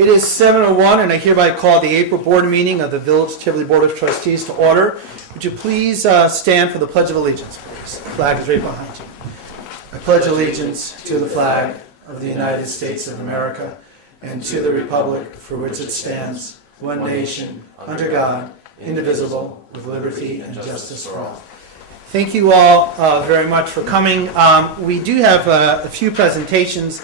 It is 7:01, and I hereby call the April board meeting of the Village Tivoli Board of Trustees to order. Would you please stand for the Pledge of Allegiance, please? The flag is right behind you. I pledge allegiance to the flag of the United States of America and to the republic for which it stands, one nation, under God, indivisible, with liberty and justice for all. Thank you all very much for coming. We do have a few presentations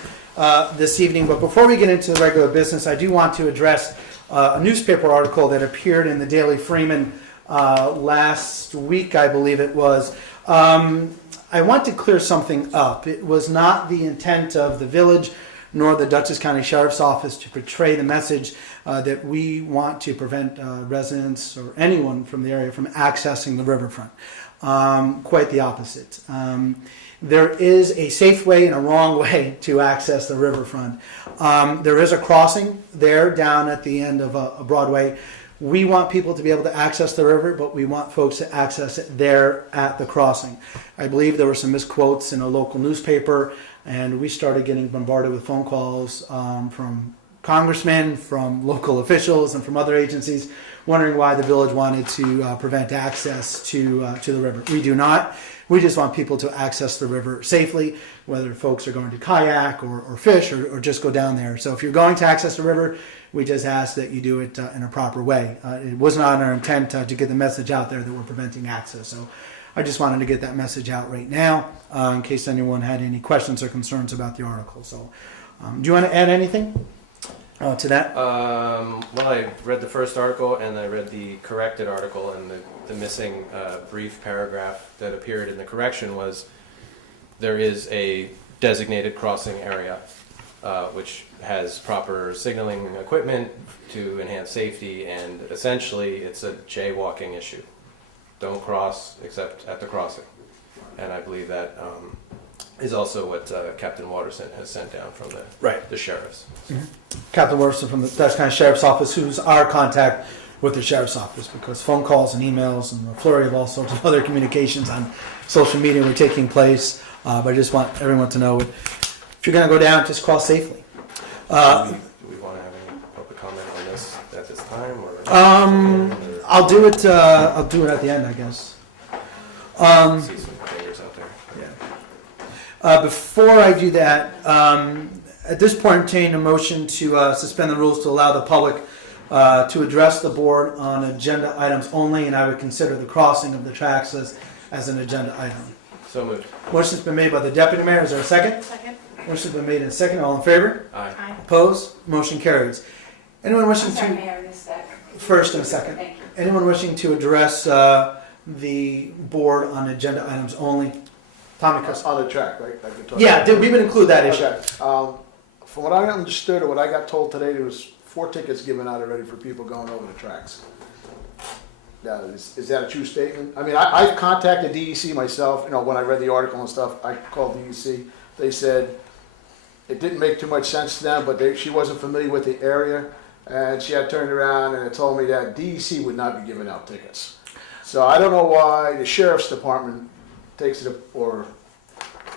this evening, but before we get into the regular business, I do want to address a newspaper article that appeared in the Daily Freeman last week, I believe it was. I want to clear something up. It was not the intent of the village nor the Dutchess County Sheriff's Office to portray the message that we want to prevent residents or anyone from the area from accessing the riverfront. Quite the opposite. There is a safe way and a wrong way to access the riverfront. There is a crossing there down at the end of Broadway. We want people to be able to access the river, but we want folks to access it there at the crossing. I believe there were some misquotes in a local newspaper, and we started getting bombarded with phone calls from congressmen, from local officials, and from other agencies wondering why the village wanted to prevent access to the river. We do not. We just want people to access the river safely, whether folks are going to kayak or fish or just go down there. So if you're going to access the river, we just ask that you do it in a proper way. It was not our intent to get the message out there that we're preventing access. So I just wanted to get that message out right now in case anyone had any questions or concerns about the article. So do you want to add anything to that? Well, I read the first article and I read the corrected article, and the missing brief paragraph that appeared in the correction was there is a designated crossing area which has proper signaling equipment to enhance safety, and essentially it's a jaywalking issue. Don't cross except at the crossing. And I believe that is also what Captain Watterson has sent down from the sheriffs. Mm-hmm. Captain Watterson from the Dutchess County Sheriff's Office, who's our contact with the Sheriff's Office, because phone calls and emails and a flurry of all sorts of other communications on social media were taking place. But I just want everyone to know, if you're going to go down, just cross safely. Do we want to have any public comment on this at this time? Or I'll do it at the end, I guess. See some fingers out there. Yeah. Before I do that, at this point, entertain a motion to suspend the rules to allow the public to address the board on agenda items only, and I would consider the crossing of the tracks as an agenda item. So moved. Motion's been made by the deputy mayor. Is there a second? Second. Motion's been made and second. All in favor? Aye. Aye. Opposed? Motion carries. Anyone wishing Sorry, to Mayor, I missed that. first and a second? Thank you. Anyone wishing to address the board on agenda items only? Tommy Chris. On the track, right? Like we talked Yeah, about. we would include that issue. Okay. From what I understood or what I got told today, there was 4 tickets given out already for people going over the tracks. Now, is that a true statement? I mean, I've contacted DEC myself. You know, when I read the article and stuff, I called DEC. They said it didn't make too much sense to them, but she wasn't familiar with the area, and she had turned around and told me that DEC would not be giving out tickets. So I don't know why the sheriff's department takes it, or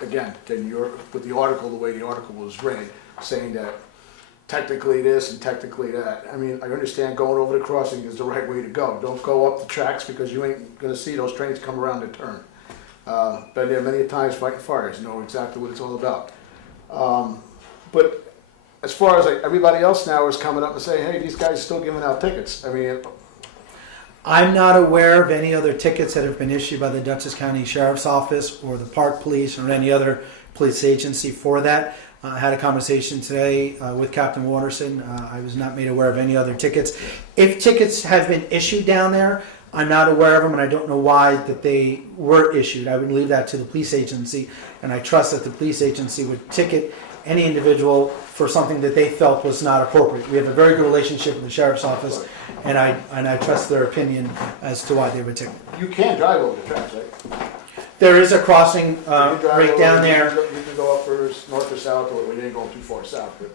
again, with the article, the way the article was read, saying that technically this and technically that. I mean, I understand going over the crossing is the right way to go. Don't go up the tracks because you ain't going to see those trains come around the turn. Been there many times fighting fires, know exactly what it's all about. But as far as everybody else now is coming up and saying, hey, these guys are still giving out tickets. I mean, I'm not aware of any other tickets that have been issued by the Dutchess County Sheriff's Office or the Park Police or any other police agency for that. I had a conversation today with Captain Watterson. I was not made aware of any other tickets. If tickets have been issued down there, I'm not aware of them, and I don't know why that they were issued. I would leave that to the police agency, and I trust that the police agency would ticket any individual for something that they felt was not appropriate. We have a very good relationship with the Sheriff's Office, and I trust their opinion as to why they would ticket. you can't drive over the tracks, right? There is a crossing You can drive right over, down there. You can go up first, north or south, or we ain't going too far south, but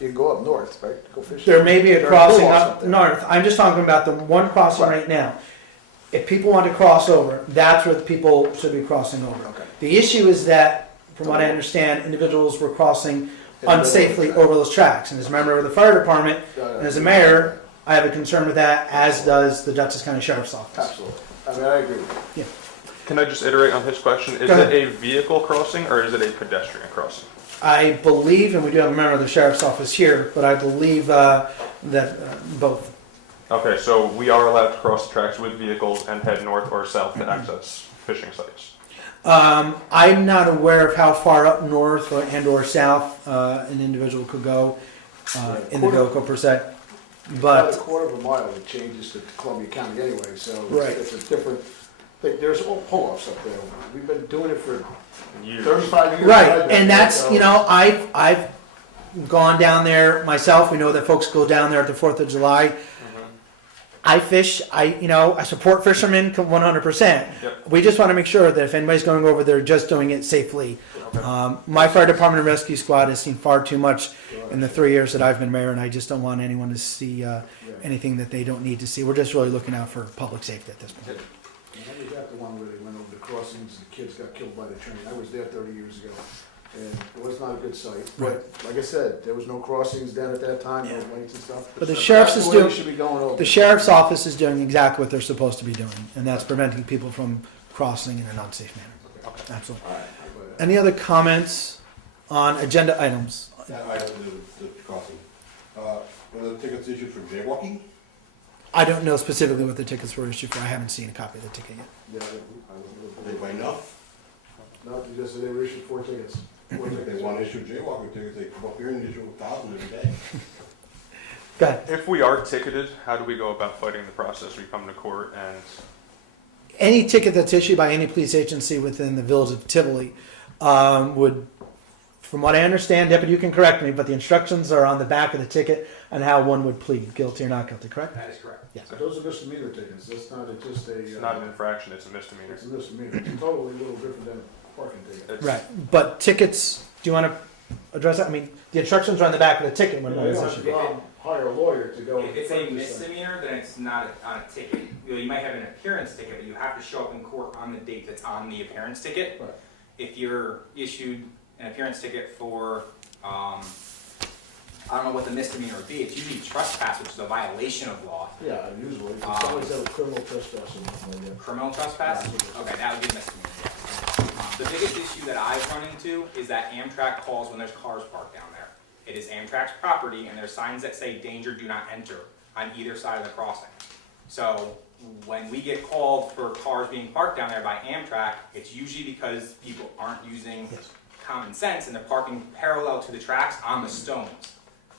you can go up north, right? Go fishing. There may be a There are crossing pull-offs up up there. north. I'm just talking about the one crossing right now. If people want to cross over, that's where the people should be crossing over. Okay. The issue is that, from what I understand, individuals were crossing unsafely over those tracks. And as a member of the fire department and as a mayor, I have a concern with that, as does the Dutchess County Sheriff's Office. Absolutely. I mean, I agree with you. Can I just iterate on his question? Is Go it ahead. a vehicle crossing or is it a pedestrian crossing? I believe, and we do have a member of the Sheriff's Office here, but I believe that both. Okay, so we are allowed to cross the tracks with vehicles and head north or south to access fishing sites. I'm not aware of how far up north or south an individual could go in the vehicle per se, About a but quarter of a mile, it changes to Columbia County anyway, so Right. it's a different, there's pull-offs up there. We've been doing it for Years. 35 years. right, I've been and there, that's so- I've gone down there myself. We know that folks go down there at the 4th of July. I fish. I support fishermen 100%. Yep. We just want to make sure that if anybody's going over there, just doing it safely. Okay. My fire department and rescue squad has seen far too much in the 3 years that I've been mayor, and I just don't want anyone to see anything that they don't need to see. We're just really looking out for public safety at this point. And then we got the one where they went over the crossings, and kids got killed by the train. I was there 30 years ago, and it was not a good sight. But like I said, there was no crossings then at that time, no lights and stuff. But the sheriff's That's is the way doing- we should be going over. The sheriff's office is doing exactly what they're supposed to be doing, and that's preventing people from crossing in an unsafe manner. Absolutely. All right, but, Any other comments on agenda items? That item, the crossing. Were the tickets issued for jaywalking? I don't know specifically what the tickets were issued for. I haven't seen a copy of the ticket yet. yeah, Anybody know? no, because they were issued 4 tickets. 4 If tickets. they want to issue jaywalking tickets, they come up here and issue 1,000 every day. Go ahead. If we are ticketed, how do we go about fighting the process? We come to court and Any ticket that's issued by any police agency within the village of Tivoli would, from what I understand, Deputy, you can correct me, but the instructions are on the back of the ticket on how one would plead, guilty or not guilty, correct? That is correct. Yes. Those are misdemeanor tickets, that's not just a. it's not an infraction, it's a misdemeanor. It's a misdemeanor, it's totally a little different than a parking ticket. It's- Right, but tickets, do you want to address that? I mean, the instructions are on the back of the ticket when You one is don't have to issued. go out and hire a lawyer to go. If it's a front this thing. misdemeanor, then it's not on a ticket. You might have an appearance ticket, but you have to show up in court on the date that's on the appearance ticket. Right. If you're issued an appearance ticket for, I don't know what the misdemeanor would be, it's usually trespass, which is a violation of law. Yeah, usually, it's always have a criminal trespass or something like that. Criminal trespass? Yeah. Okay, that would be a misdemeanor. The biggest issue that I've run into is that Amtrak calls when there's cars parked down there. It is Amtrak's property, and there's signs that say "Danger, do not enter" on either side of the crossing. So when we get called for cars being parked down there by Amtrak, it's usually because people aren't using common sense and they're parking parallel to the tracks on the stones.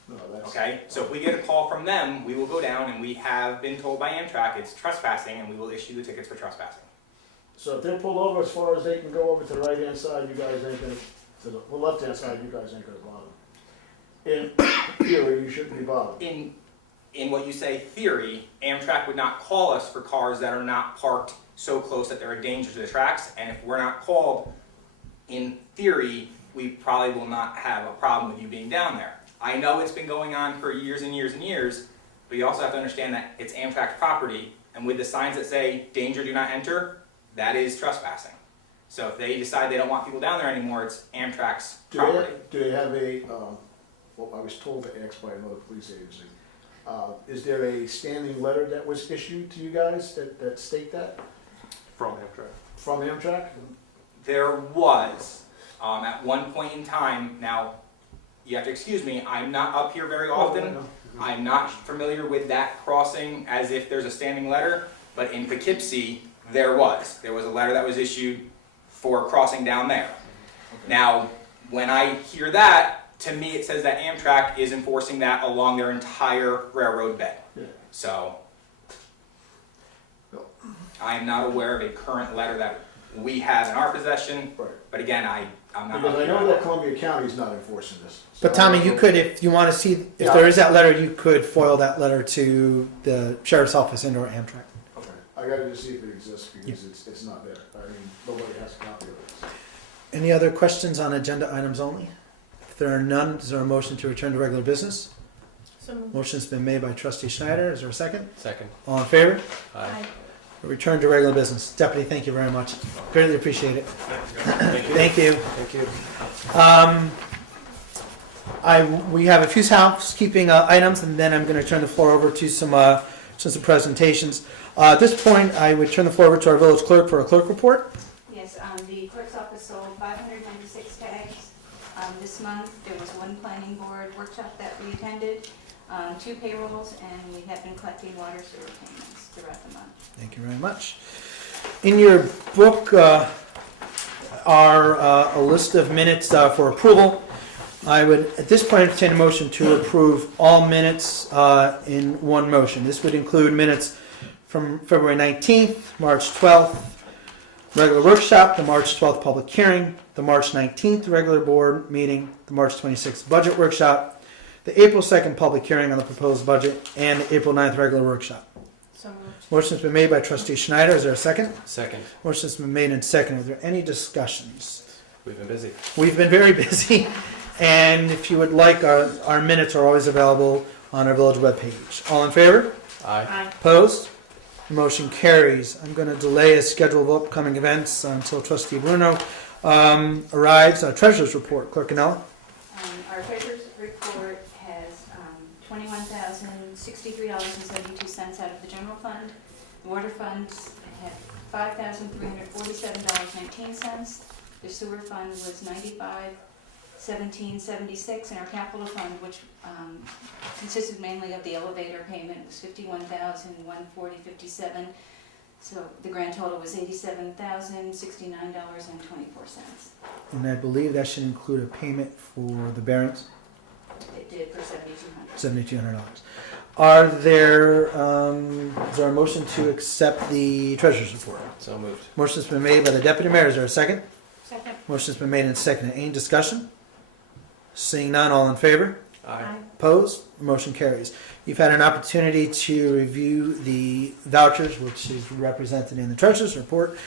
No, that's. Okay, so if we get a call from them, we will go down and we have been told by Amtrak it's trespassing, and we will issue the tickets for trespassing. So if they're pulled over as far as they can go over to the right-hand side, you guys ain't gonna, to the left-hand side, you guys ain't gonna bother. In theory, you shouldn't be bothered. In what you say theory, Amtrak would not call us for cars that are not parked so close that they're a danger to the tracks, and if we're not called, in theory, we probably will not have a problem with you being down there. I know it's been going on for years and years and years, but you also have to understand that it's Amtrak's property, and with the signs that say "Danger, do not enter," that is trespassing. So if they decide they don't want people down there anymore, it's Amtrak's property. Do they have a, well, I was told to ask by another police agency, is there a standing letter that was issued to you guys that state that From Amtrak. from Amtrak? There was, at one point in time, now, you have to excuse me, I'm not up here very often. No. I'm not familiar with that crossing as if there's a standing letter, but in Poughkeepsie, there was. There was a letter that was issued for crossing down there. Now, when I hear that, to me it says that Amtrak is enforcing that along their entire railroad bed. Yeah. So, No. I am not aware of a current letter that we have in our possession, Right. but again, I'm not. Because I know that Columbia County is not enforcing this. So But Tommy, I you don't could, if you want to see, if Yeah. there is that letter, you could foil that letter to the sheriff's office and/or Amtrak. Okay, I gotta just see if it exists because it's not there. I mean, nobody has a copy of it. Any other questions on agenda items only? If there are none, is there a motion to return to regular business? Motion's been made by trustee Schneider. Is there a second? Second. All in favor? Aye. Return to regular business. Deputy, thank you very much. Greatly appreciate it. Thank you. Thank you. Thank you. We have a few housekeeping items, and then I'm going to turn the floor over to some presentations. At this point, I would turn the floor over to our village clerk for a clerk report. Yes, the clerk's office sold 596 tags. This month, there was one planning board workshop that we attended, 2 payrolls, and we have been collecting water sewer payments throughout the month. Thank you very much. In your book are a list of minutes for approval. I would, at this point, entertain a motion to approve all minutes in one motion. This would include minutes from February 19th, March 12th, regular workshop, the March 12th public hearing, the March 19th regular board meeting, the March 26th budget workshop, the April 2nd public hearing on the proposed budget, and the April 9th regular workshop. So moved. Motion's been made by trustee Schneider. Is there a second? Second. Motion's been made and seconded. Are there any discussions? We've been busy. We've been very busy, and if you would like, our minutes are always available on our village webpage. All in favor? Aye. Opposed? Motion carries. I'm going to delay a schedule of upcoming events until trustee Bruno arrives. Treasurer's report. Clerk Canella. Our treasurer's report has $21,063.72 out of the general fund. The water funds had $5,347.19. The sewer fund was $95,1776, and our capital fund, which consisted mainly of the elevator payment, was $51,140.57. So the grand total was $87,069.24. And I believe that should include a payment for the Barons, It did for $7,200. $7,200. Are there, is there a motion to accept the treasurer's report? So moved. Motion's been made by the deputy mayor. Is there a second? Second. Motion's been made and seconded. Any discussion? Seeing none, all in favor? Aye. Opposed? Motion carries. You've had an opportunity to review the vouchers, which is represented in the treasurer's report.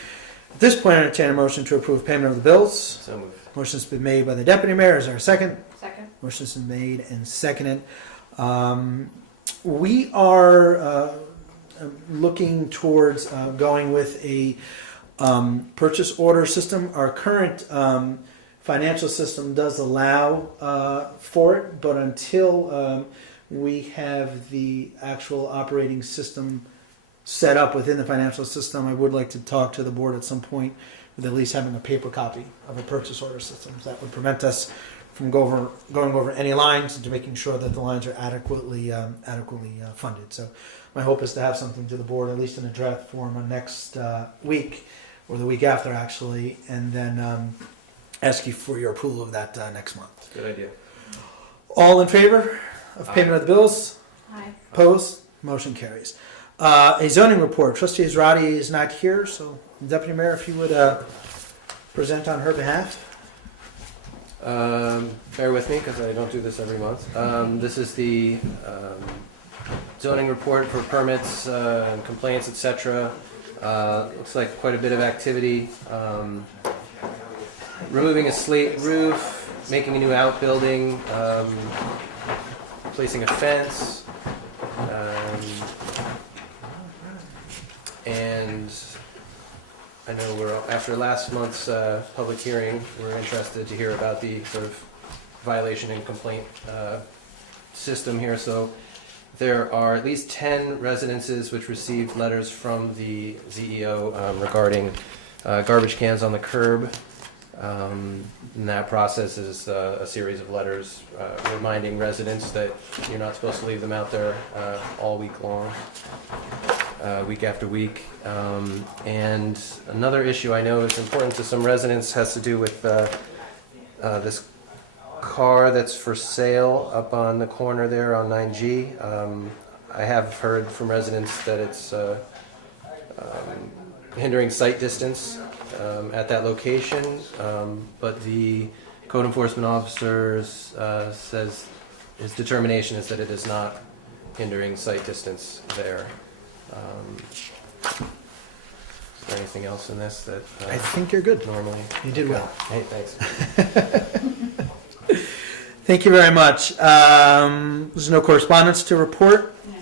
At this point, I entertain a motion to approve payment of the bills. So moved. Motion's been made by the deputy mayor. Is there a second? Second. Motion's been made and seconded. We are looking towards going with a purchase order system. Our current financial system does allow for it, but until we have the actual operating system set up within the financial system, I would like to talk to the board at some point with at least having a paper copy of a purchase order system. That would prevent us from going over any lines and to making sure that the lines are adequately funded. So my hope is to have something to the board, at least in a draft form, next week or the week after, actually, and then ask you for your approval of that next month. Good idea. All in favor of payment of the bills? Aye. Opposed? Motion carries. A zoning report. Trustee Israti is not here, so Deputy Mayor, if you would present on her behalf. Bear with me because I don't do this every month. This is the zoning report for permits, complaints, etc. Looks like quite a bit of activity. Removing a slate roof, making a new outbuilding, replacing a fence, and I know we're after last month's public hearing. We're interested to hear about the sort of violation and complaint system here. So there are at least 10 residences which received letters from the ZEO regarding garbage cans on the curb. And that process is a series of letters reminding residents that you're not supposed to leave them out there all week long, week after week. And another issue I know is important to some residents has to do with this car that's for sale up on the corner there on 9G. I have heard from residents that it's hindering sight distance at that location, but the code enforcement officers says his determination is that it is not hindering sight distance there. Is there anything else in this that I think you're good. normally? You did well. Hey, thanks. Thank you very much. There's no correspondence to report. No.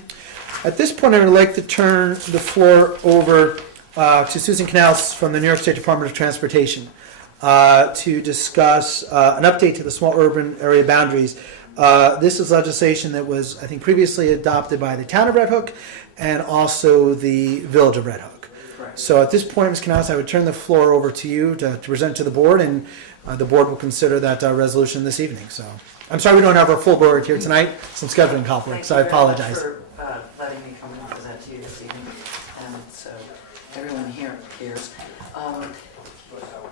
At this point, I would like to turn the floor over to Susan Canals from the New York State Department of Transportation. to discuss an update to the small urban area boundaries. This is legislation that was, I think, previously adopted by the town of Red Hook and also the village of Red Hook. Correct. So at this point, Ms. Canales, I would turn the floor over to you to present to the board, and the board will consider that resolution this evening. So I'm sorry we don't have our full board here tonight, some scheduling conflicts, so I apologize. Thank you very much for letting me come and present to you this evening, and so everyone here hears.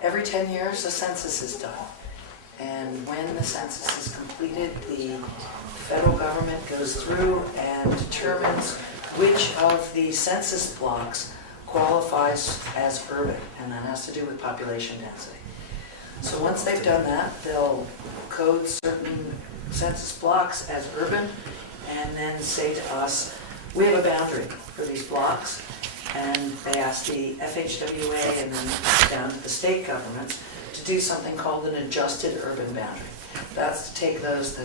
Every 10 years, a census is done, and when the census is completed, the federal government goes through and determines which of the census blocks qualifies as urban, and that has to do with population density. So once they've done that, they'll code certain census blocks as urban, and then say to us, we have a boundary for these blocks, and they ask the FHWA and then down to the state governments to do something called an adjusted urban boundary. That's to take those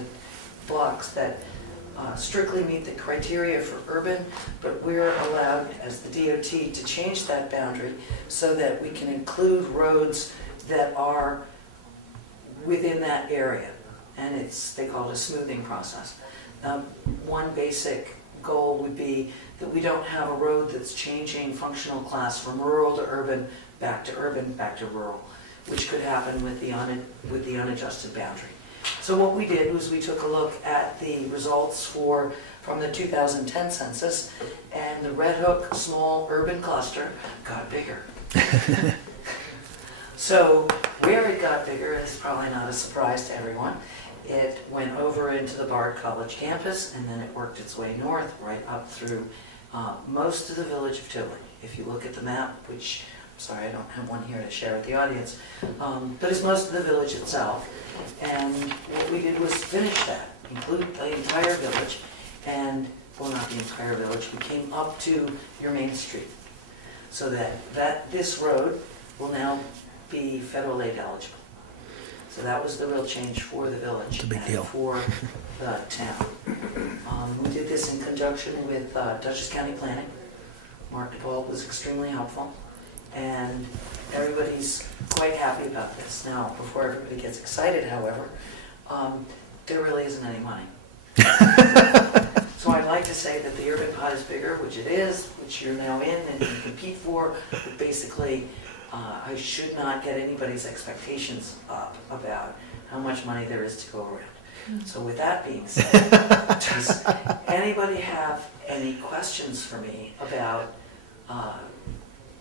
blocks that strictly meet the criteria for urban, but we're allowed as the DOT to change that boundary so that we can include roads that are within that area. And they call it a smoothing process. One basic goal would be that we don't have a road that's changing functional class from rural to urban, back to rural, which could happen with the unadjusted boundary. So what we did was we took a look at the results from the 2010 census, and the Red Hook small urban cluster got bigger. So where it got bigger is probably not a surprise to everyone. It went over into the Bard College campus, and then it worked its way north, right up through most of the village of Tivoli. If you look at the map, which, I'm sorry, I don't have one here to share with the audience, but it's most of the village itself. And what we did was finish that, include the entire village, and, well, not the entire village, we came up to your main street. So that this road will now be federal aid eligible. So that was the real change for the village. It's a big and deal. for the town. We did this in conjunction with Dutchess County Planning. Mark DePaul was extremely helpful, and everybody's quite happy about this. Now, before everybody gets excited, however, there really isn't any money. So I'd like to say that the urban pot is bigger, which it is, which you're now in and you compete for, but basically, I should not get anybody's expectations up about how much money there is to go around. So with that being said, does anybody have any questions for me about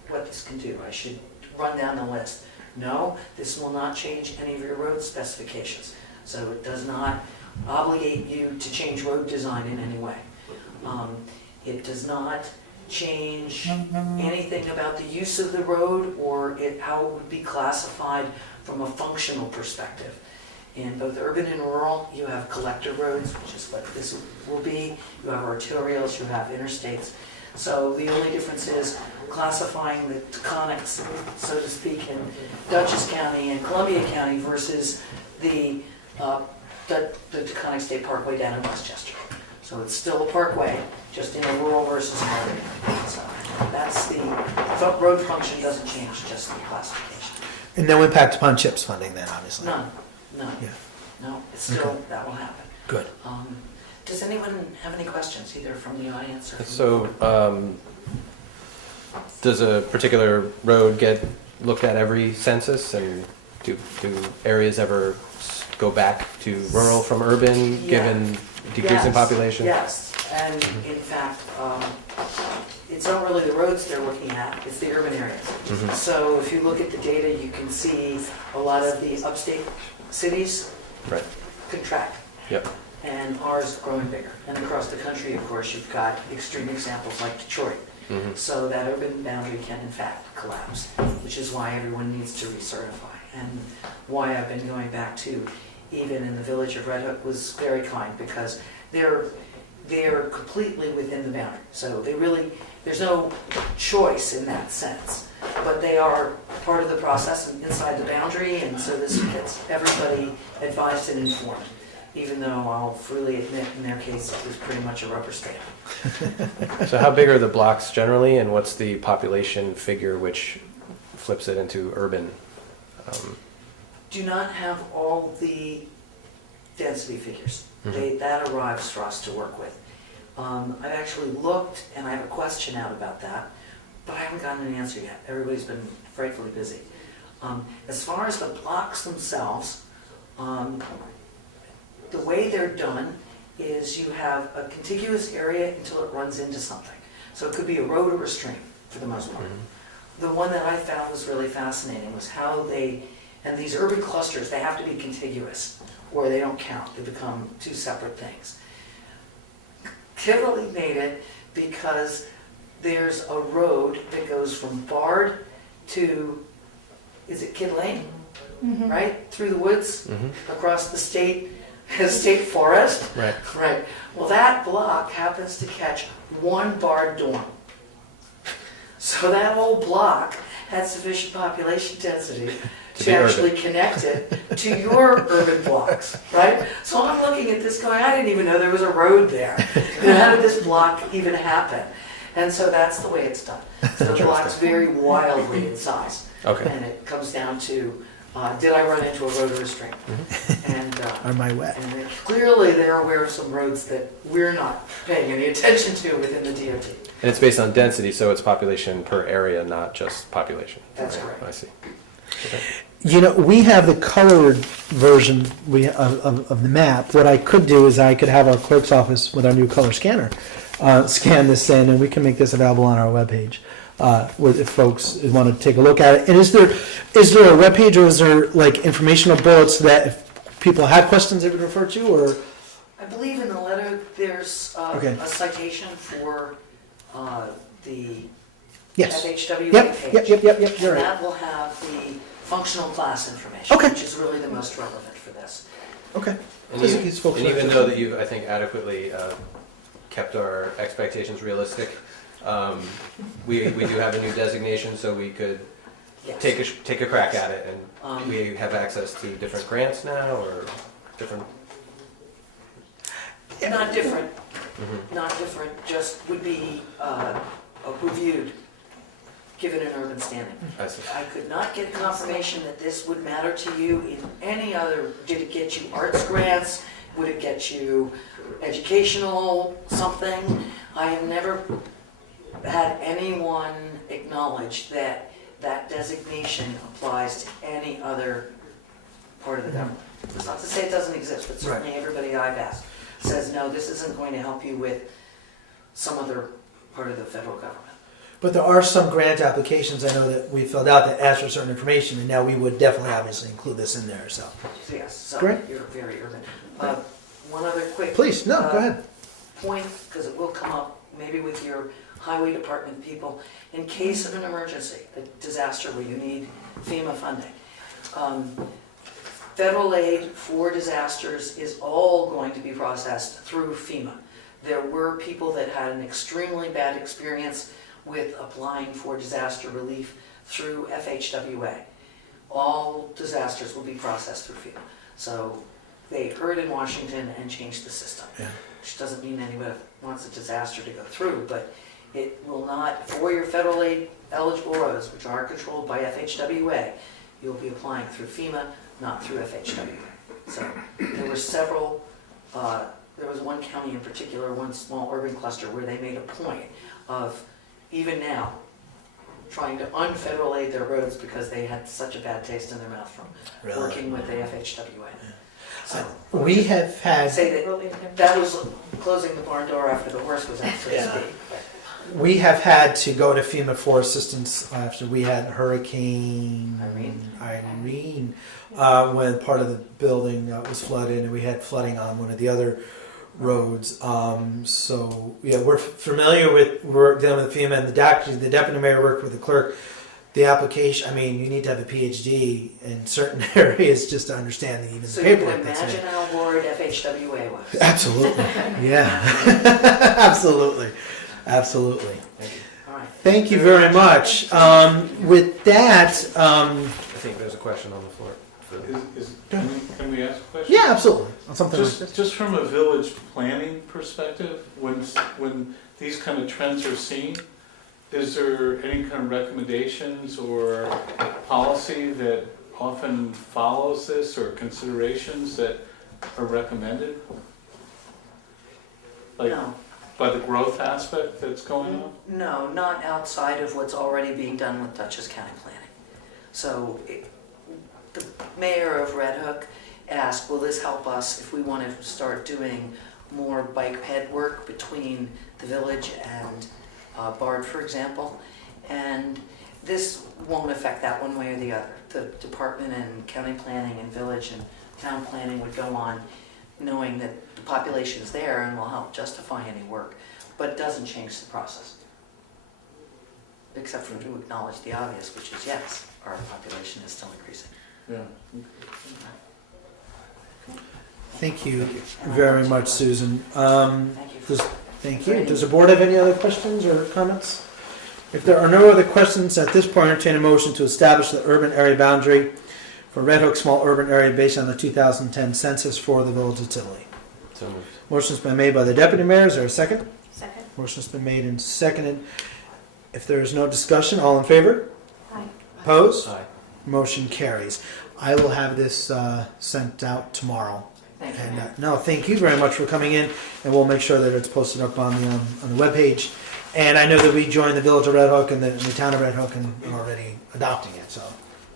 what this can do? I should run down the list. No, this will not change any of your road specifications. So it does not obligate you to change road design in any way. It does not change anything about the use of the road or how it would be classified from a functional perspective. In both urban and rural, you have collector roads, which is what this will be. You have arterials, you have interstates. So the only difference is classifying the taconics, so to speak, in Dutchess County and Columbia County versus the Taconic State Parkway down in Westchester. So it's still a parkway, just in a rural versus an urban. So that's the road function doesn't change, just the classification. And no impact upon CHIPS funding then, obviously. None. Yeah. No, it's still, Okay. that will happen. Good. Does anyone have any questions, either from the audience or from So, does a particular road get looked at every census, and do areas ever go back to rural from urban, given decrease in population? Yes, and in fact, it's not really the roads they're looking at, it's the urban areas. Mhm. So if you look at the data, you can see a lot of the upstate cities Right. contract, Yep. and ours growing bigger. And across the country, of course, you've got extreme examples like Detroit. Mhm. So that urban boundary can in fact collapse, which is why everyone needs to recertify. And why I've been going back to, even in the village of Red Hook, was very kind, because they're completely within the boundary. So there's no choice in that sense, but they are part of the process and inside the boundary, and so this gets everybody advised and informed, even though I'll freely admit in their case it was pretty much a rubber stamp. So how big are the blocks generally, and what's the population figure which flips it into urban? do not have all the density figures. That arrives for us to work with. I've actually looked, and I have a question out about that, but I haven't gotten an answer yet. Everybody's been frightfully busy. As far as the blocks themselves, the way they're done is you have a contiguous area until it runs into something. So it could be a road or a stream, for the most part. The one that I found was really fascinating was how and these urban clusters, they have to be contiguous, or they don't count. They become two separate things. Tivoli made it because there's a road that goes from Bard to, is it Kid Lane? Right? Through the woods, across the state forest. Right. Right. Well, that block happens to catch one Bard dorm. So that whole block had sufficient population density To to be actually urban. connect it to your urban blocks, right? So I'm looking at this going, I didn't even know there was a road there. How did this block even happen? And so that's the way it's done. So the block's very wildly in size. Okay. And it comes down to, did I run into a road or a stream? And, Am I wet? and then clearly they're aware of some roads that we're not paying any attention to within the DOT. And it's based on density, so it's population per area, not just population. That's Right, correct. I see. You know, we have the colored version of the map. What I could do is I could have our clerk's office with our new color scanner scan this in, and we can make this available on our webpage if folks want to take a look at it. And is there a webpage, or is there like informational bullets that if people had questions they would refer to, or? I believe in the letter, there's Okay. a citation for the Yes. FHWA Yep, page. yep, you're And right. that will have the functional class information, Okay. which is really the most relevant for this. Okay. And Just in even, case folks and are- even though that you've, I think, adequately kept our expectations realistic, we do have a new designation, so we could Yes. take a crack at it, and Um, we have access to different grants now, or different. Not different, not different, just would be reviewed, given an urban standing. I see. I could not get confirmation that this would matter to you in any other, did it get you arts grants? Would it get you educational something? I have never had anyone acknowledge that that designation applies to any other part of the government. It's not to say it doesn't exist, but certainly everybody I've asked says, no, this isn't going to help you with some other part of the federal government. But there are some grant applications I know that we filled out that ask for certain information, and now we would definitely obviously include this in there, so. So yes, so Great. you're very urban. One other quick. Please, no, go ahead. Point, because it will come up, maybe with your highway department people, in case of an emergency, a disaster where you need FEMA funding. Federal aid for disasters is all going to be processed through FEMA. There were people that had an extremely bad experience with applying for disaster relief through FHWA. All disasters will be processed through FEMA. So they heard in Washington and changed the system. Yeah. Which doesn't mean anybody wants a disaster to go through, but it will not, for your federal aid eligible roads, which are controlled by FHWA, you'll be applying through FEMA, not through FHWA. So there were several, there was one county in particular, one small urban cluster, where they made a point of, even now, trying to unfederal aid their roads because they had such a bad taste in their mouth from Really? working with the FHWA. So, We have had, say that was closing the barn door after the worst was out, so to Yeah. speak. we have had to go to FEMA for assistance after we had Hurricane Irene, when part of the building was flooded, and we had flooding on one of the other roads. So yeah, we're familiar with dealing with FEMA, and the deputy mayor worked with the clerk. The application, I mean, you need to have a PhD in certain areas just to understand even the So you can paperwork that's in it. imagine how bored FHWA was. Absolutely, yeah, absolutely, absolutely. All right. Thank you very much. With that, I think there's a question on the floor. Can we ask a question? yeah, absolutely. On something like this. Just from a village planning perspective, when these kind of trends are seen, is there any kind of recommendations or policy that often follows this or considerations that are recommended? Like, No, by the growth aspect that's going on? no, not outside of what's already being done with Dutchess County Planning. So the mayor of Red Hook asked, will this help us if we want to start doing more bike ped work between the village and Bard, for example? And this won't affect that one way or the other. The department and county planning and village and town planning would go on knowing that the population is there and will help justify any work, but it doesn't change the process. Except for to acknowledge the obvious, which is yes, our population is still increasing. Yeah. Thank you very much, Susan. Thank you. Thank you. Does the board have any other questions or comments? If there are no other questions, at this point, entertain a motion to establish the urban area boundary for Red Hook Small Urban Area based on the 2010 census for the village of Tivoli. So moved. Motion's been made by the deputy mayor. Is there a second? Second? Motion's been made and seconded. If there is no discussion, all in favor? Aye. Opposed? Aye. Motion carries. I will have this sent out tomorrow. Thank you. And no, thank you very much for coming in, and we'll make sure that it's posted up on the webpage. And I know that we joined the village of Red Hook and the town of Red Hook and are already adopting it. So,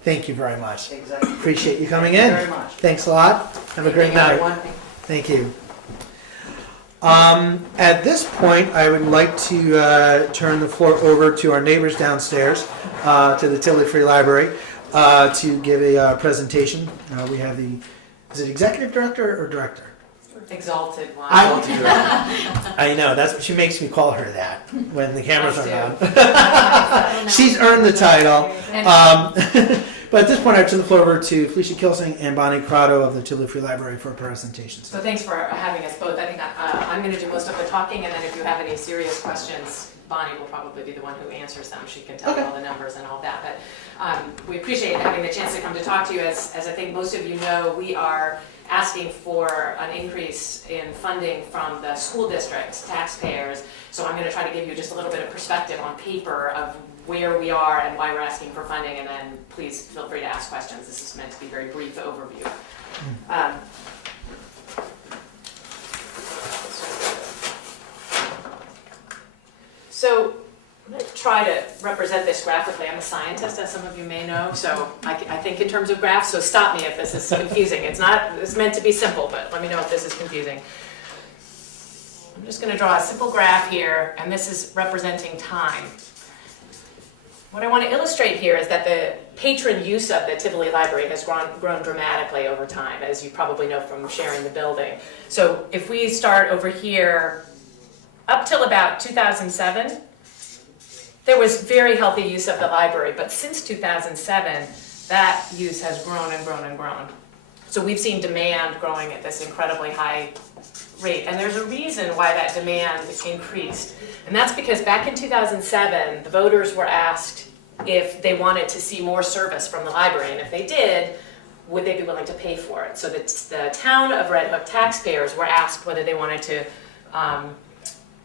thank you very much. Exactly. Appreciate you coming Thank in. you very much. Thanks a lot. Have a great night. Everyone. Thank you. At this point, I would like to turn the floor over to our neighbors downstairs, to the Tivoli Free Library, to give a presentation. We have is it executive director or director? Exalted one. I know, that's what she makes me call her that when the cameras are on. I She's earned the title. And But at this point, I turn the floor over to Felicia Kilsing and Bonnie Corrado of the Tivoli Free Library for presentations. so thanks for having us both. I think I'm going to do most of the talking, and then if you have any serious questions, Bonnie will probably be the one who answers them. She can tell you all the numbers and all that. But we appreciate having the chance to come to talk to you. As I think most of you know, we are asking for an increase in funding from the school district taxpayers. So I'm going to try to give you just a little bit of perspective on paper of where we are and why we're asking for funding, and then please feel free to ask questions. This is meant to be a very brief overview. So I'm going to try to represent this graphically. I'm a scientist, as some of you may know, so I think in terms of graphs, so stop me if this is confusing. It's meant to be simple, but let me know if this is confusing. I'm just going to draw a simple graph here, and this is representing time. What I want to illustrate here is that the patron use of the Tivoli Library has grown dramatically over time, as you probably know from sharing the building. So if we start over here, up till about 2007, there was very healthy use of the library, but since 2007, that use has grown and grown and grown. So we've seen demand growing at this incredibly high rate, and there's a reason why that demand increased. And that's because back in 2007, the voters were asked if they wanted to see more service from the library, and if they did, would they be willing to pay for it? So the town of Red Hook taxpayers were asked whether they wanted to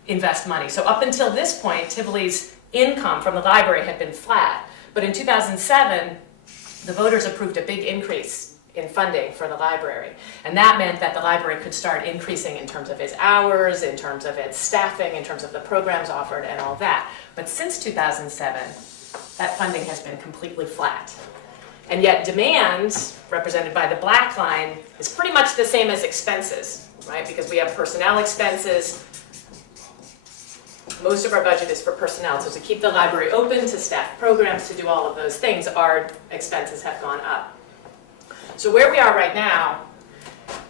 invest money. So up until this point, Tivoli's income from the library had been flat, but in 2007, the voters approved a big increase in funding for the library. And that meant that the library could start increasing in terms of its hours, in terms of its staffing, in terms of the programs offered and all that. But since 2007, that funding has been completely flat. And yet demand, represented by the black line, is pretty much the same as expenses, right? Because we have personnel expenses. Most of our budget is for personnel. So to keep the library open, to staff programs, to do all of those things, our expenses have gone up. So where we are right now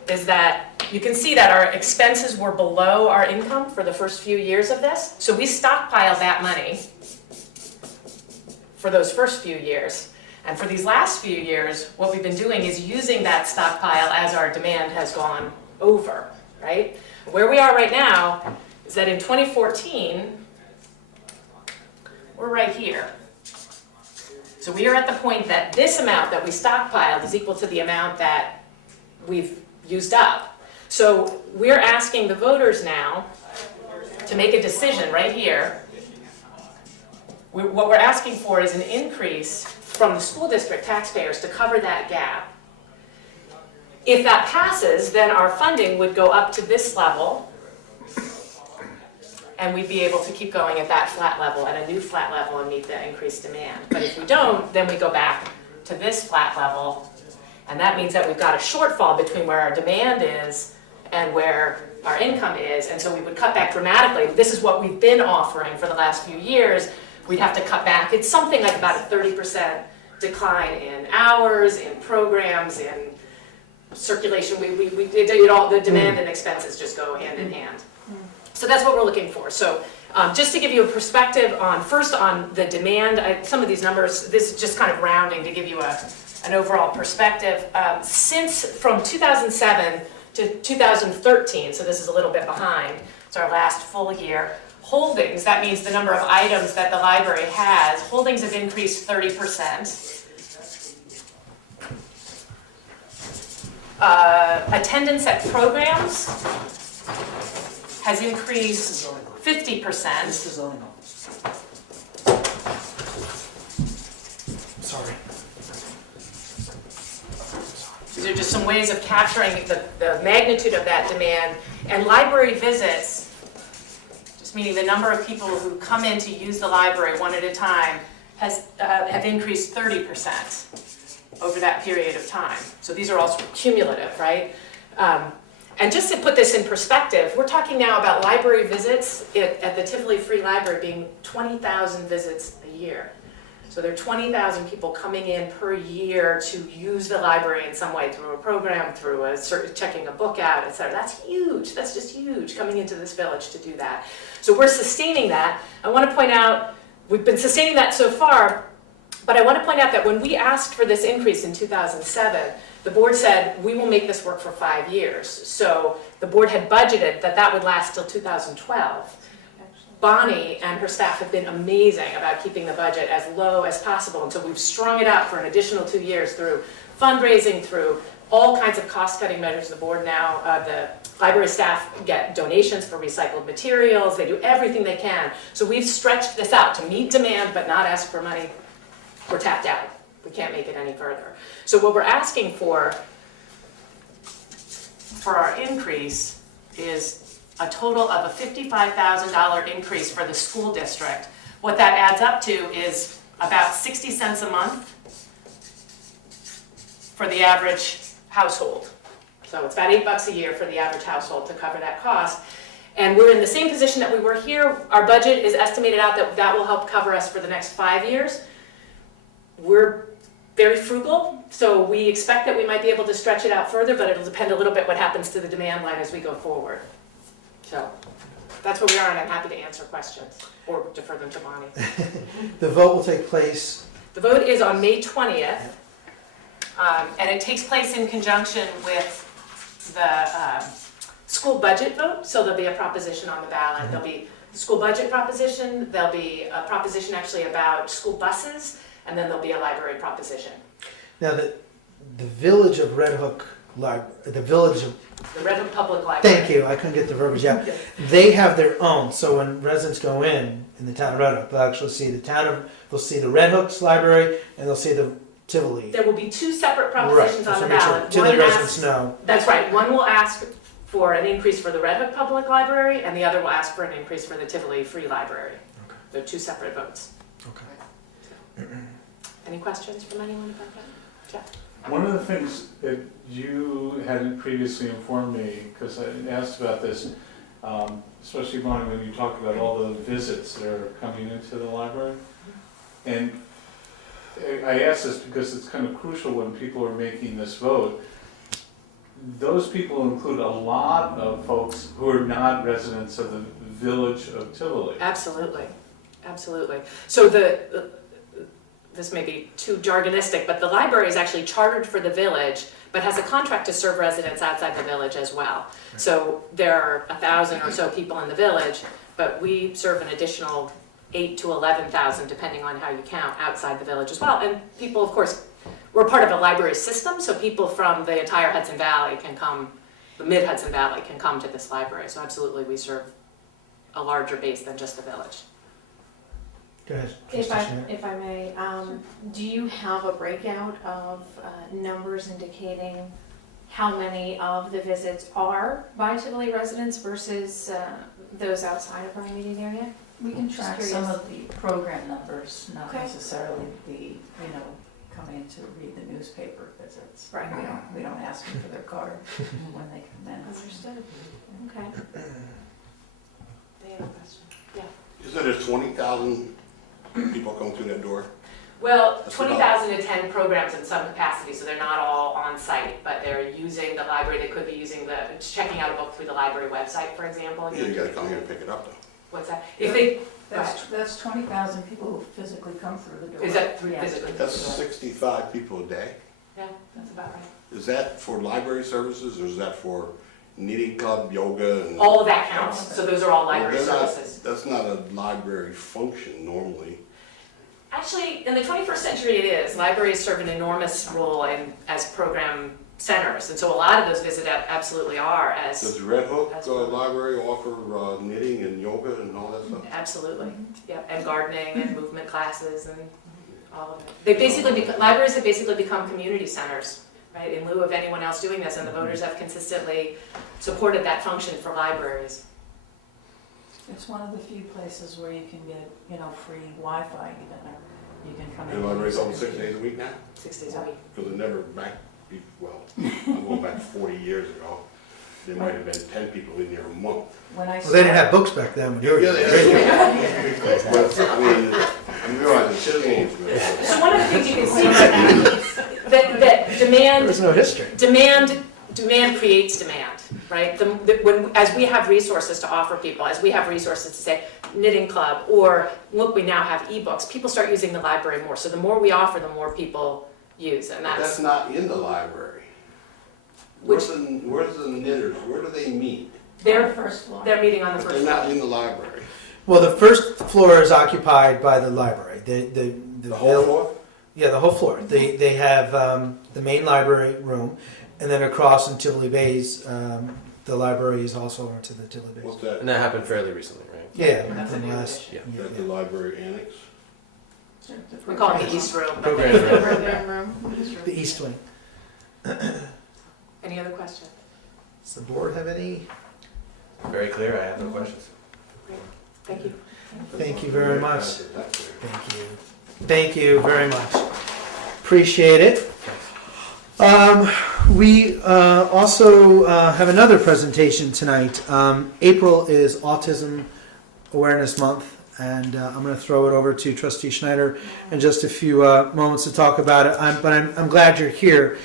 is that you can see that our expenses were below our income for the first few years of this. So we stockpiled that money for those first few years. And for these last few years, what we've been doing is using that stockpile as our demand has gone over, right? Where we are right now is that in 2014, we're right here. So we are at the point that this amount that we stockpiled is equal to the amount that we've used up. So we're asking the voters now to make a decision right here. What we're asking for is an increase from the school district taxpayers to cover that gap. If that passes, then our funding would go up to this level, and we'd be able to keep going at that flat level, at a new flat level, and meet the increased demand. But if we don't, then we go back to this flat level, and that means that we've got a shortfall between where our demand is and where our income is, and so we would cut back dramatically. This is what we've been offering for the last few years. We'd have to cut back. It's something like about a 30% decline in hours, in programs, in circulation. The demand and expenses just go hand in hand. So that's what we're looking for. So just to give you a perspective on, first on the demand, some of these numbers, this is just kind of rounding to give you an overall perspective. Since from 2007 to 2013, so this is a little bit behind, it's our last full year, holdings, that means the number of items that the library has, holdings have increased 30%. Attendance at programs has increased 50%. Sorry. These are just some ways of capturing the magnitude of that demand. And library visits, just meaning the number of people who come in to use the library one at a time, have increased 30% over that period of time. So these are all sort of cumulative, right? And just to put this in perspective, we're talking now about library visits at the Tivoli Free Library being 20,000 visits a year. So there are 20,000 people coming in per year to use the library in some way, through a program, through checking a book out, et cetera. That's huge. That's just huge, coming into this village to do that. So we're sustaining that. I want to point out, we've been sustaining that so far, but I want to point out that when we asked for this increase in 2007, the board said, we will make this work for 5 years. So the board had budgeted that would last till 2012. Bonnie and her staff have been amazing about keeping the budget as low as possible, and so we've strung it out for an additional 2 years through fundraising, through all kinds of cost-cutting measures. The board now, the library staff get donations for recycled materials. They do everything they can. So we've stretched this out to meet demand but not ask for money. We're tapped out. We can't make it any further. So what we're asking for our increase is a total of a $55,000 increase for the school district. What that adds up to is about 60 cents a month for the average household. So it's about $8 a year for the average household to cover that cost. And we're in the same position that we were here. Our budget is estimated out that will help cover us for the next 5 years. We're very frugal, so we expect that we might be able to stretch it out further, but it'll depend a little bit what happens to the demand line as we go forward. So that's where we are, and I'm happy to answer questions or defer them to Bonnie. The vote will take place. The vote is on May 20th, and it takes place in conjunction with the school budget vote. So there'll be a proposition on the ballot. There'll be the school budget proposition. There'll be a proposition actually about school buses, and then there'll be a library proposition. Now, the village of Red Hook the village of, The Red Hook Public Library. thank you, I couldn't get the verbiage out. They have their own, so when residents go in the town of Red Hook, they'll actually see they'll see the Red Hook's library, and they'll see the Tivoli. There will be two separate propositions on the ballot. Tivoli One residents asks- know. That's right. One will ask for an increase for the Red Hook Public Library, and the other will ask for an increase for the Tivoli Free Library. Okay. They're two separate votes. Okay. Any questions from anyone about that? Jeff? One of the things that you hadn't previously informed me, because I asked about this, especially Bonnie, when you talked about all the visits that are coming into the library. And I ask this because it's kind of crucial when people are making this vote. Those people include a lot of folks who are not residents of the village of Tivoli. Absolutely, absolutely. So this may be too jargonistic, but the library is actually chartered for the village, but has a contract to serve residents outside the village as well. So there are 1,000 or so people in the village, but we serve an additional 8,000 to 11,000, depending on how you count, outside the village as well. And people, of course, we're part of a library system, so people from the entire Hudson Valley can come, the mid-Hudson Valley can come to this library. So absolutely, we serve a larger base than just the village. Go ahead. If Trustee Schneider. if I may, do you have a breakout of numbers indicating how many of the visits are by Tivoli residents versus those outside of our immediate area? We can Just track some curious. of the program numbers, not Okay. necessarily the, coming in to read the newspaper visits. Right. We don't ask them for their card when they come in. Understood. Okay. They have a question. Yeah. Isn't there 20,000 people come through that door? Well, That's 20,000 attend programs in some capacity, so they're not all on site, but they're using the library. They could be using checking out a book through the library website, for example. Yeah, you gotta come here and pick it up though. What's that? If they, That's 20,000 people who physically come through the door. is that through Yes. physically? That's 65 people a day. Yeah, that's about right. Is that for library services or is that for knitting club, yoga and? All of that counts, so those are all library Well, they're not- services. That's not a library function normally. Actually, in the 21st century it is. Libraries serve an enormous role as program centers, and so a lot of those absolutely are as, Does Red Hook That's Library offer knitting and yoga and all that stuff? absolutely, yeah, and gardening and movement classes and all of it. They basically, libraries have basically become community centers, right, in lieu of anyone else doing this, and the voters have consistently supported that function for libraries. It's one of the few places where you can get, free Wi-Fi even, or you can come in. The library's open 6 days a week now? 6 days a week. Because it never I'm going back 40 years ago. There might have been 10 people in there a month. When I Well, they didn't have books back then when you were. Yeah, But, I mean, I'm realizing citizens. So one of the things you can see about that There demand was no history. Demand creates demand, right? As we have resources to offer people, as we have resources to say knitting club, or look, we now have ebooks, people start using the library more. So the more we offer, the more people use, and That's that's, not in the library. Where's the knitters? Where do they meet? they're, First floor. they're meeting on the But first they're floor. not in the library. Well, the first floor is occupied by the library. The whole floor? Yeah, the whole floor. They have the main library room, and then across in Tivoli Bays, the library is also over to the Tivoli Bays. What's that? And that happened fairly recently, right? Yeah, That's a in the new last. addition. Is that the library annex? We call it the East Room. but Program they- room. Program room. The East Wing. Any other questions? Does the board have any? Very clear, I have no questions. Thank you. Thank you very much. That's it. Thank you. Thank you very much. Appreciate it. We also have another presentation tonight. April is Autism Awareness Month, and I'm going to throw it over to Trustee Schneider in just a few moments to talk about it. I'm glad you're here.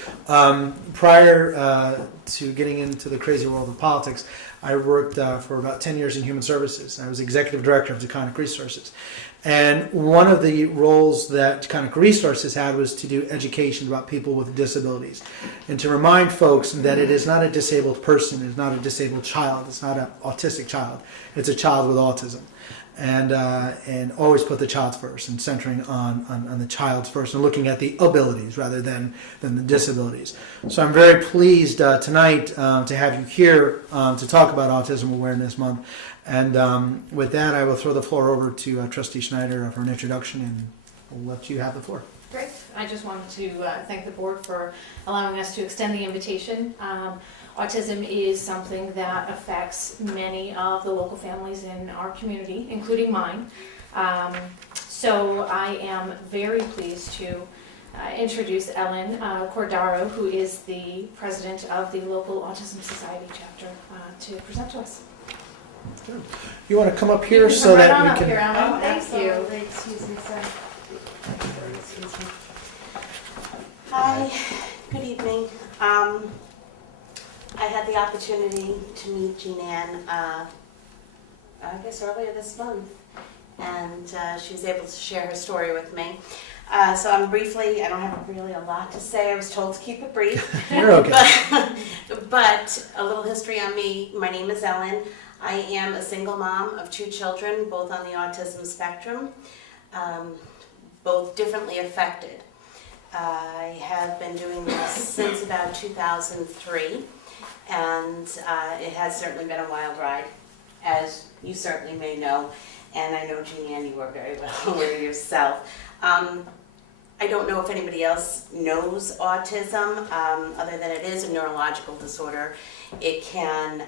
Prior to getting into the crazy world of politics, I worked for about 10 years in human services. I was executive director of Taconic Resources. And one of the roles that Taconic Resources had was to do education about people with disabilities and to remind folks that it is not a disabled person, it's not a disabled child, it's not an autistic child, it's a child with autism. And always put the child first and centering on the child first and looking at the abilities rather than the disabilities. So I'm very pleased tonight to have you here to talk about Autism Awareness Month. And with that, I will throw the floor over to Trustee Schneider for an introduction, and we'll let you have the floor. Great. I just wanted to thank the board for allowing us to extend the invitation. Autism is something that affects many of the local families in our community, including mine. So I am very pleased to introduce Ellen Cordaro, who is the president of the local Autism Society chapter, to present to us. You want to come up You here can so come right that on we up can... here, Ellen. Oh, Thank you. absolutely. Excuse me, sir. Excuse me. Hi, good evening. I had the opportunity to meet Jean Ann, I guess earlier this month, and she was able to share her story with me. So I'm briefly, I don't have really a lot to say. I was told to keep it brief. You're okay. But a little history on me. My name is Ellen. I am a single mom of 2 children, both on the autism spectrum, both differently affected. I have been doing this since about 2003, and it has certainly been a wild ride, as you certainly may know. and I know Jeannie, you are very well aware yourself. I don't know if anybody else knows autism, other than it is a neurological disorder. It can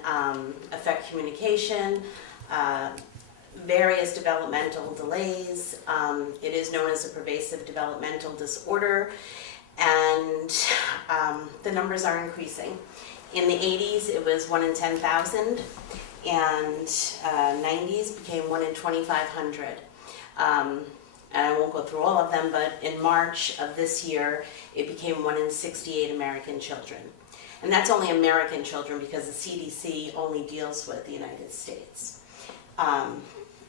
affect communication, various developmental delays. It is known as a pervasive developmental disorder, and the numbers are increasing. In the 80s, it was 1 in 10,000, and 90s became 1 in 2,500. And I won't go through all of them, but in March of this year, it became 1 in 68 American children. And that's only American children because the CDC only deals with the United States.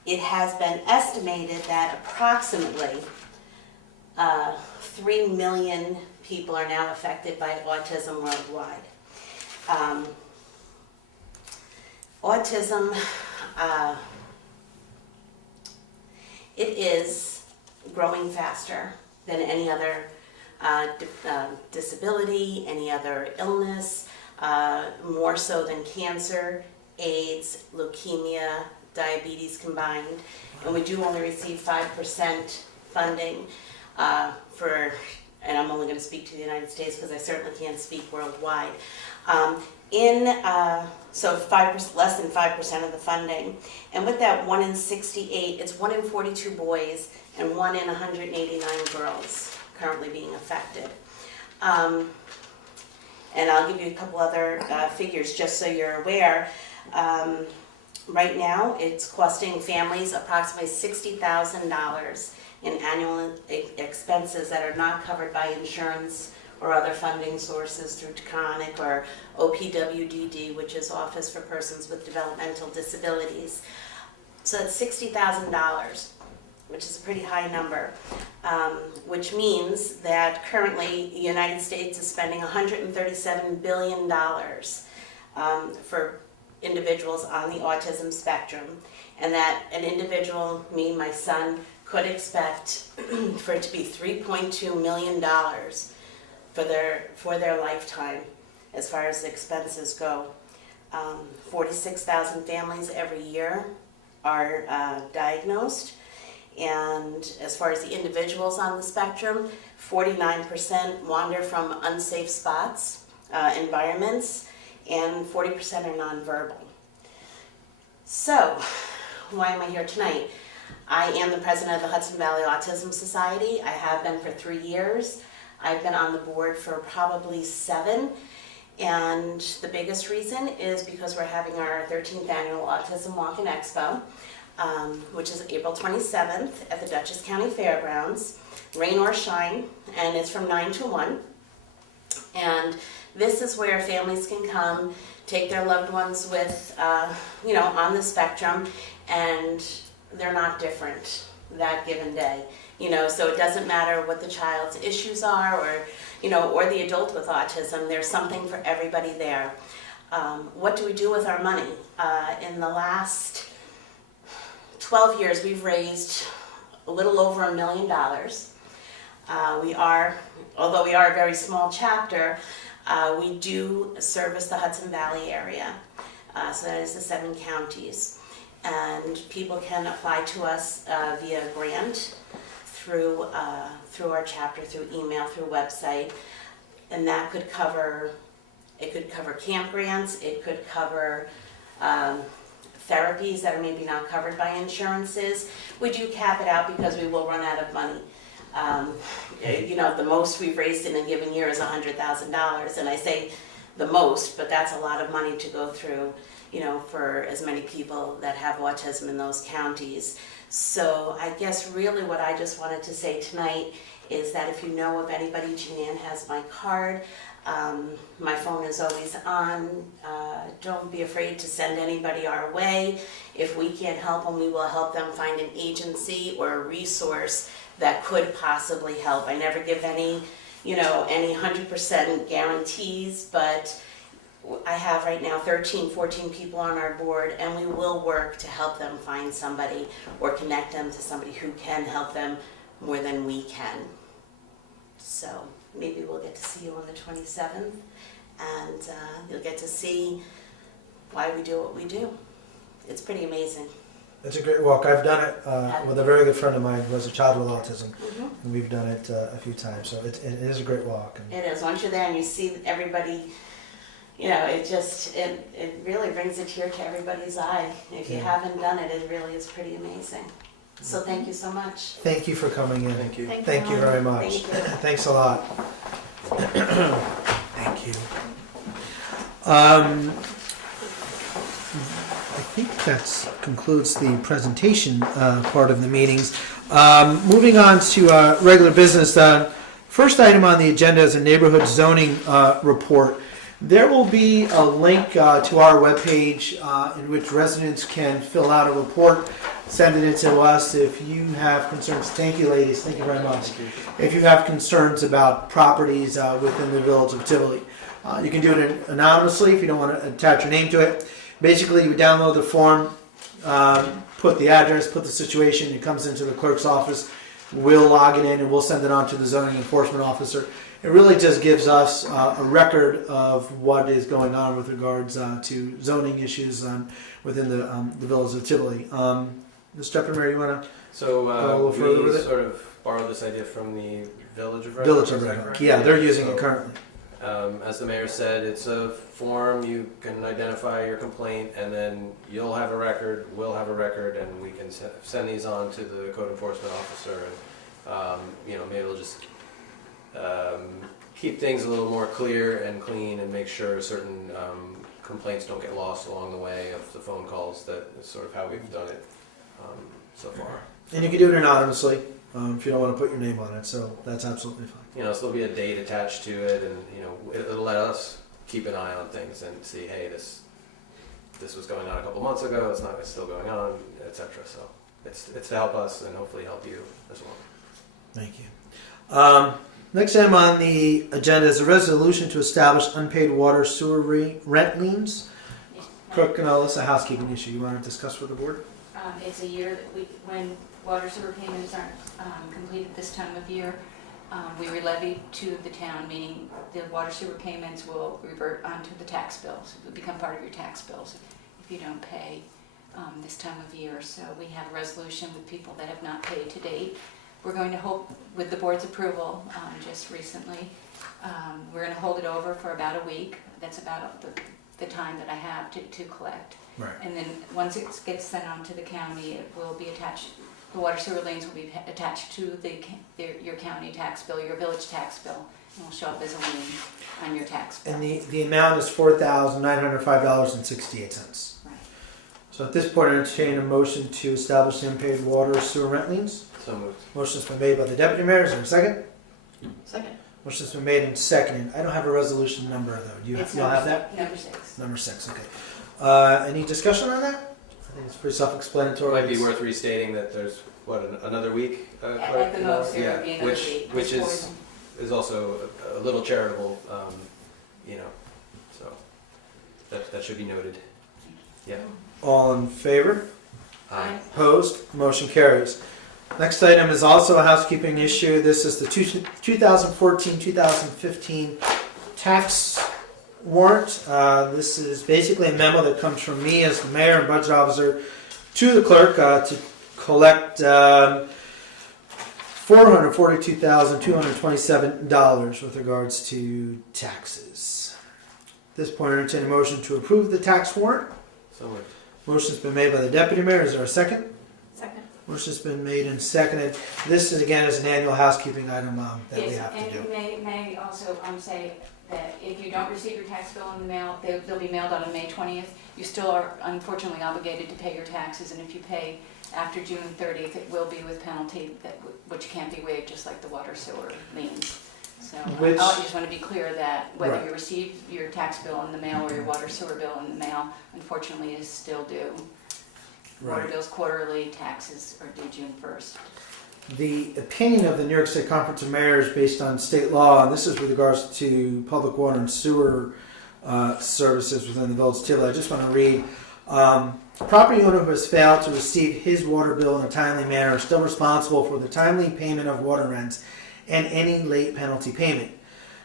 It has been estimated that approximately 3 million people are now affected by autism worldwide. Autism, it is growing faster than any other disability, any other illness, more so than cancer, AIDS, leukemia, diabetes combined. And we do only receive 5% funding for, and I'm only going to speak to the United States because I certainly can't speak worldwide. So 5%, less than 5% of the funding. And with that 1 in 68, it's 1 in 42 boys and 1 in 189 girls currently being affected. And I'll give you a couple other figures just so you're aware. Right now, it's costing families approximately $60,000 in annual expenses that are not covered by insurance or other funding sources through TCONIC or OPWDD, which is Office for Persons with Developmental Disabilities. So that's $60,000, which is a pretty high number, which means that currently the United States is spending $137 billion for individuals on the autism spectrum, and that an individual, me, my son, could expect for it to be $3.2 million for their lifetime as far as the expenses go. 46,000 families every year are diagnosed, and as far as the individuals on the spectrum, 49% wander from unsafe spots, environments, and 40% are nonverbal. So, why am I here tonight? I am the president of the Hudson Valley Autism Society. I have been for 3 years. I've been on the board for probably 7, and the biggest reason is because we're having our 13th annual Autism Walk and Expo, which is April 27th at the Dutchess County Fairgrounds, rain or shine, and it's from 9 to 1. And this is where families can come, take their loved ones with, on the spectrum, and they're not different that given day. So it doesn't matter what the child's issues are or the adult with autism, there's something for everybody there. What do we do with our money? In the last 12 years, we've raised a little over $1 million. Although we are a very small chapter, we do service the Hudson Valley area. So that is the 7 counties. And people can apply to us via grant through our chapter, through email, through website. And that could cover camp grants, it could cover therapies that are maybe not covered by insurances. We do cap it out because we will run out of money. The most we've raised in a given year is $100,000, and I say the most, but that's a lot of money to go through, for as many people that have autism in those counties. So I guess really what I just wanted to say tonight is that if you know of anybody, Jeananne has my card. My phone is always on. Don't be afraid to send anybody our way. If we can't help them, we will help them find an agency or a resource that could possibly help. I never give any 100% guarantees, but I have right now 14 people on our board, and we will work to help them find somebody or connect them to somebody who can help them more than we can. So maybe we'll get to see you on the 27th, and you'll get to see why we do what we do. It's pretty amazing. It's a great walk. I've done it with a very good friend of mine who has a child with autism, and we've done it a few times. So it is a great walk. And It is. Once you're there and you see everybody, you know, it really brings a tear to everybody's eye. If you haven't done it, it really is pretty amazing. So thank you so much. thank you for coming in. Thank you. Thank you very much. Thank you. Thanks a lot. Thank you. I think that concludes the presentation part of the meetings. Moving on to regular business. First item on the agenda is a neighborhood zoning report. There will be a link to our webpage in which residents can fill out a report, send it in to us if you have concerns. Thank you, ladies. Thank you very much. If you have concerns about properties within the village of Tivoli. You can do it anonymously if you don't want to attach your name to it. Basically, you download the form, put the address, put the situation, it comes into the clerk's office. We'll log it in and we'll send it on to the zoning enforcement officer. It really just gives us a record of what is going on with regards to zoning issues within the village of Tivoli. Mr. Steppenmere, you want to So go a little further with we it? sort of borrowed this idea from the Village of Red Village Hook, of is that Red Hook. correct? Yeah, they're using So, it currently. As the mayor said, it's a form, you can identify your complaint, and then you'll have a record, we'll have a record, and we can send these on to the code enforcement officer, and, maybe it'll just keep things a little more clear and clean and make sure certain complaints don't get lost along the way of the phone calls. That is sort of how we've done it so far. And you can do it anonymously if you don't want to put your name on it, so that's absolutely fine. So there'll be a date attached to it, and it'll let us keep an eye on things and see, hey, this was going on a couple months ago. It's still going on, etc. So it's to help us and hopefully help you as well. Thank you. Next item on the agenda is a resolution to establish unpaid water sewer rent liens. Clerk and Alyssa, housekeeping issue. You want to discuss with the board? It's a year that when water sewer payments aren't completed this time of year, we relevy to the town, meaning the water sewer payments will revert onto the tax bills. It will become part of your tax bills if you don't pay this time of year. So we have a resolution with people that have not paid to date. We're going to hold, with the board's approval just recently, we're going to hold it over for about a week. That's about the time that I have to collect. Right. And then once it gets sent on to the county, it will be attached, the water sewer liens will be attached to your county tax bill, your village tax bill, and will show up as a lien on your tax bill. And the amount is $4,905.68. Right. So at this point, I entertain a motion to establish unpaid water sewer rent liens. So moved. Motion's been made by the deputy mayor. Is there a second? Second. Motion's been made and seconded. I don't have a resolution number though. You'll have that? Number 6. Number 6. Okay. Any discussion on that? I think it's pretty It self-explanatory. might be worth restating that there's another week. At the most, there would be another week. Which is also a little charitable, so that should be noted. Yeah. All in favor? Aye. Opposed? Motion carries. Next item is also a housekeeping issue. This is the 2014-2015 tax warrant. This is basically a memo that comes from me as the mayor and budget officer to the clerk to collect $442,227 with regards to taxes. At this point, I entertain a motion to approve the tax warrant. So moved. Motion's been made by the deputy mayor. Is there a second? Second. Motion's been made and seconded. This is again an annual housekeeping item that we have to And do. you may also say that if you don't receive your tax bill in the mail, they'll be mailed on May 20th. You still are unfortunately obligated to pay your taxes, and if you pay after June 30th, it will be with penalty which can't be waived, just like the water sewer liens. So I just want to be clear that whether Right. you receive your tax bill in the mail or your water sewer bill in the mail, unfortunately, is still due. Water bills quarterly, taxes are due June 1st. The opinion of the New York State Conference of Mayors based on state law, and this is with regards to public water and sewer services within the village of Tivoli. I just want to read. Property owner who has failed to receive his water bill in a timely manner is still responsible for the timely payment of water rents and any late penalty payment.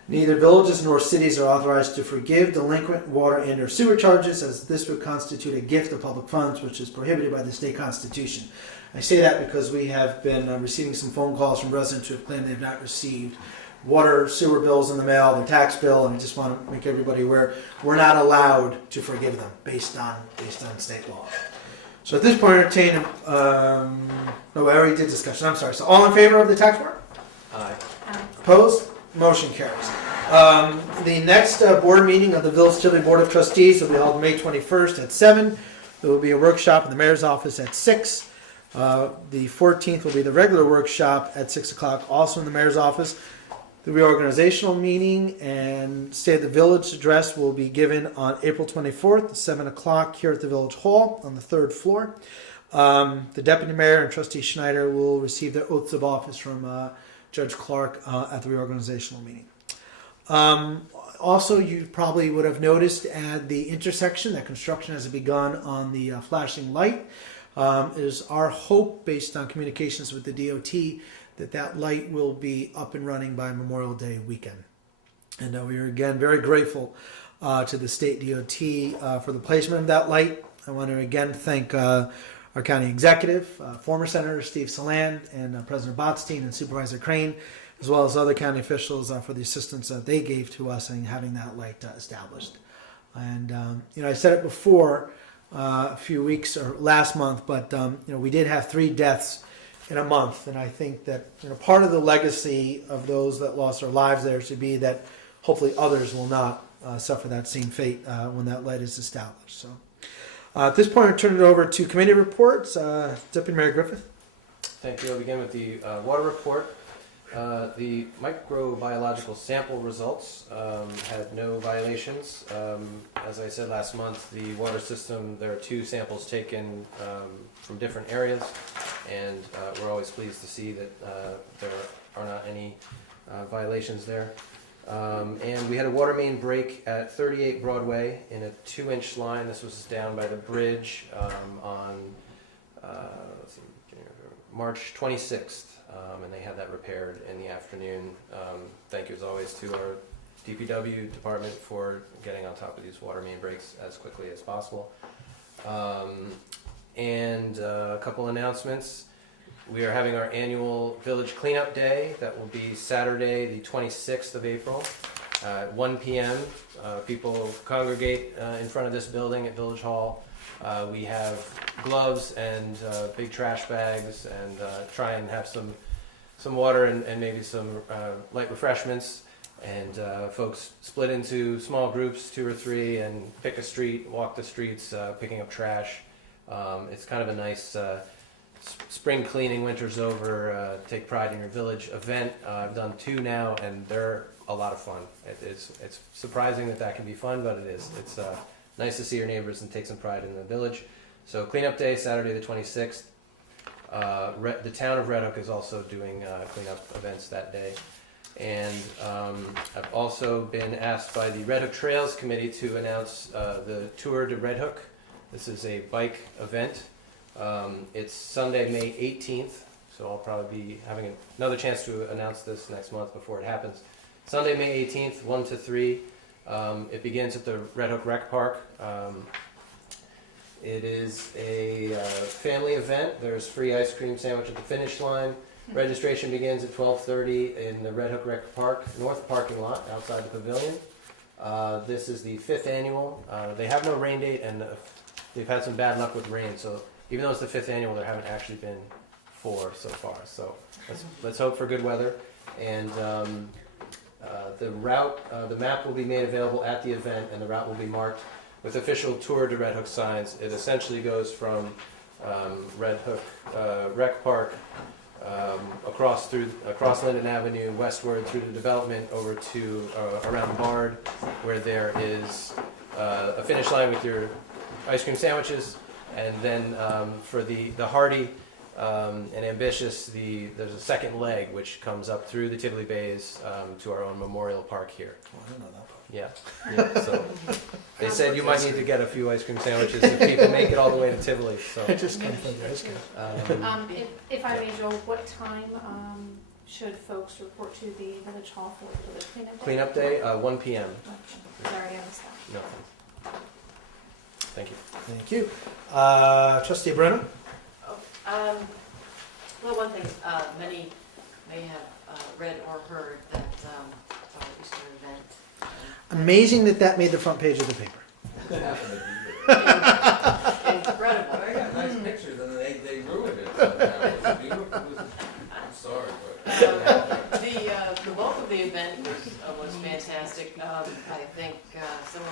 Neither villages nor cities are authorized to forgive delinquent water and or sewer charges, as this would constitute a gift of public funds, which is prohibited by the state constitution. I say that because we have been receiving some phone calls from residents who have claimed they've not received water, sewer bills in the mail, their tax bill, and I just want to make everybody aware we're not allowed to forgive them based on state law. So at this point, entertain. No, I already did discussion. I'm sorry. So all in favor of the tax warrant? Aye. Opposed? Motion carries. The next board meeting of the Village Tivoli Board of Trustees will be held May 21st at 7. There will be a workshop in the mayor's office at 6. The 14th will be the regular workshop at 6 o'clock, also in the mayor's office. The reorganizational meeting and State of the Village address will be given on April 24th at 7 o'clock here at the Village Hall on the 3rd floor. The Deputy Mayor and Trustee Schneider will receive their oaths of office from Judge Clark at the reorganizational meeting. Also, you probably would have noticed at the intersection that construction has begun on the flashing light. It is our hope, based on communications with the DOT, that light will be up and running by Memorial Day weekend. And we are again very grateful to the state DOT for the placement of that light. I want to again thank our county executive, former Senator Steve Saland, and President Botstein and Supervisor Crane, as well as other county officials for the assistance that they gave to us in having that light established. And I said it before a few weeks or last month, but we did have 3 deaths in a month, and I think that part of the legacy of those that lost their lives there should be that hopefully others will not suffer that same fate when that light is established. So at this point, I'll turn it over to committee reports. Deputy Mayor Griffith. Thank you. I'll begin with the water report. The microbiological sample results had no violations. As I said last month, the water system, there are 2 samples taken from different areas, and we're always pleased to see that there are not any violations there. And we had a water main break at 38 Broadway in a 2-inch line. This was down by the bridge on March 26th. And they had that repaired in the afternoon. Thank you as always to our DPW department for getting on top of these water main breaks as quickly as possible. And a couple announcements. We are having our annual Village Cleanup Day. That will be Saturday, the 26th of April, at 1 p.m. People congregate in front of this building at Village Hall. We have gloves and big trash bags, and try and have some water and maybe some light refreshments. And folks split into small groups, 2 or 3, and pick a street, walk the streets, picking up trash. It's kind of a nice spring cleaning, winter's over, take pride in your village event. I've done 2 now, and they're a lot of fun. It's surprising that can be fun, but it is. It's nice to see your neighbors and take some pride in the village. So Cleanup Day, Saturday the 26th. The town of Red Hook is also doing cleanup events that day. And I've also been asked by the Red Hook Trails Committee to announce the Tour de Red Hook. This is a bike event. It's Sunday, May 18th, so I'll probably be having another chance to announce this next month before it happens. Sunday, May 18th, 1 to 3. It begins at the Red Hook Rec Park. It is a family event. There's free ice cream sandwich at the finish line. Registration begins at 12:30 in the Red Hook Rec Park North parking lot outside the pavilion. This is the 5th annual. They have no rain date, and they've had some bad luck with rain. So even though it's the 5th annual, there haven't actually been 4 so far. So let's hope for good weather. And the route, the map will be made available at the event, and the route will be marked with official Tour de Red Hook signs. It essentially goes from Red Hook Rec Park across Linden Avenue, westward through the development over to around Bard, where there is a finish line with your ice cream sandwiches, and then for the hardy and ambitious, there's a second leg which comes up through the Tivoli Bays to our own Memorial Park here. Oh, I didn't know that. Yeah. So they said you might need to get a few ice cream sandwiches if people make it all the way to Tivoli. So I just come from the ice cream. If I may, Joe, what time should folks report to the village hall for the cleanup day? Cleanup day, 1 p.m. Sorry, I missed that. No. Thank you. Thank you. Trustee Brenner? Well, one thing, many may have read or heard that our Easter event. Amazing that made the front page of the paper. Incredible. I got nice pictures and they ruined it. It was beautiful. I'm sorry, but. The bulk of the event was fantastic. I think some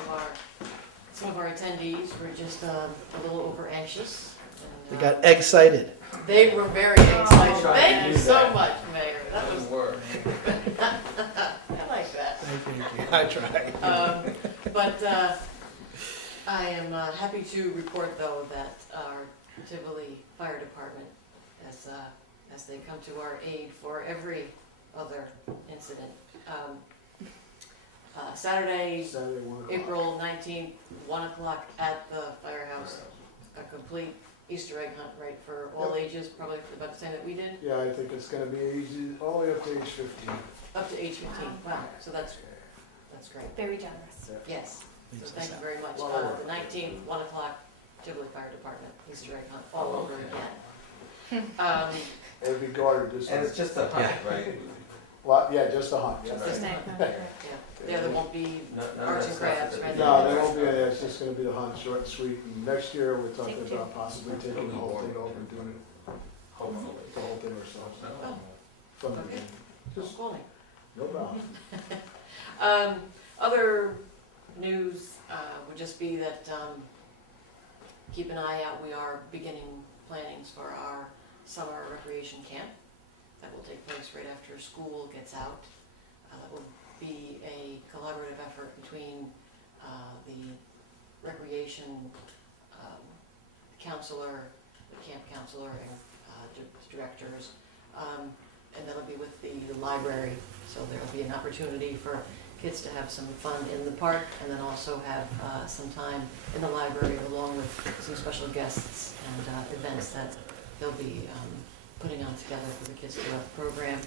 of our attendees were just a little over anxious. They got excited. They were very excited. Oh, Thank you do so that. much, Mayor. That was, Doesn't work. I like that. Thank you. I tried. But I am happy to report, though, that our Tivoli Fire Department, as they come to our aid for every other incident. Saturday, Saturday, 1 o'clock. April 19th, 1 o'clock at the firehouse, a complete Easter egg hunt, right, for all ages, probably about the same that we did, Yeah, I think it's gonna be easy, all the way up to age 15. up to age 15. Wow, so that's great. Very generous. Yes, so thank you very much. Well, The 19th, 1 o'clock, Tivoli Fire Department, Easter egg hunt, all over again. It'll be guarded this And time. it's just a hunt, right? Well, yeah, just a hunt. Just Right. the same. Yeah, there won't be None of arts that and stuff crafts is- or anything. No, there won't be any, it's just gonna be the hunt, short and sweet, and next year we're talking Thank you. about possibly taking the whole thing over and doing Hopefully. the whole thing ourselves. Oh, From the okay. beginning. Just call me. No problem. Other news would just be that keep an eye out. We are beginning plannings for our summer recreation camp that will take place right after school gets out. That will be a collaborative effort between the recreation counselor, the camp counselor, and directors. And that'll be with the library, so there'll be an opportunity for kids to have some fun in the park, and then also have some time in the library along with some special guests and events that they'll be putting on together for the kids throughout the program.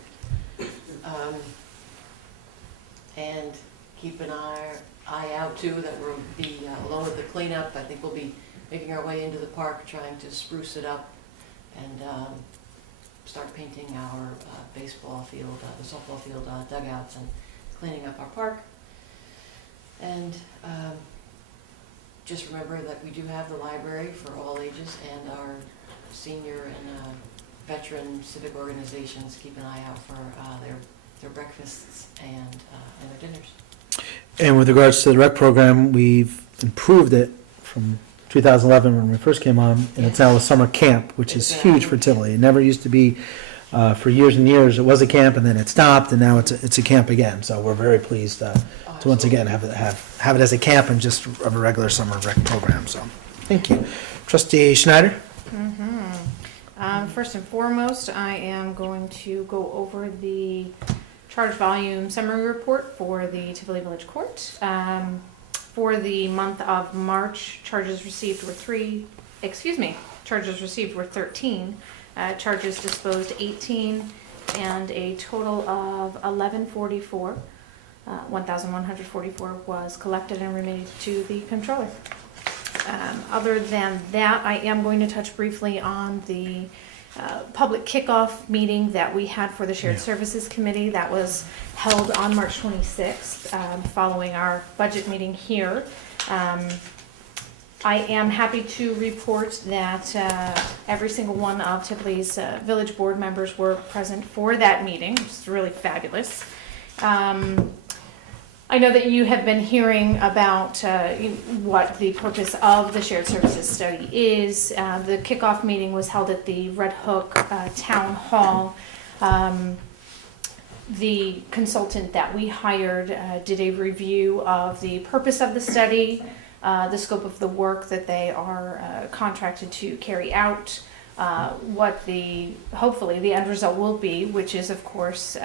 And keep an eye out too, that we'll be, along with the cleanup, I think we'll be making our way into the park, trying to spruce it up and start painting our baseball field, the softball field dugouts, and cleaning up our park. And just remember that we do have the library for all ages, and our senior and veteran civic organizations keep an eye out for their breakfasts and their dinners. And with regards to the rec program, we've improved it from 2011 when we first came on, and it's now a summer camp, which is huge for Tivoli. It never used to be, for years and years, it was a camp and then it stopped, and now it's a camp again. So we're very pleased to once again have it as a camp and just of a regular summer rec program. So thank you. Trustee Schneider? First and foremost, I am going to go over the charge volume summary report for the Tivoli Village Court. For the month of March, charges received were 13, charges disposed 18, and a total of 1144. 1,144 was collected and remitted to the controller. Other than that, I am going to touch briefly on the public kickoff meeting that we had for the Shared Services Committee that was held on March 26th, following our budget meeting here. I am happy to report that every single one of Tivoli's village board members were present for that meeting, which is really fabulous. I know that you have been hearing about what the purpose of the shared services study is. The kickoff meeting was held at the Red Hook Town Hall. The consultant that we hired did a review of the purpose of the study, the scope of the work that they are contracted to carry out, what hopefully the end result will be, which is of course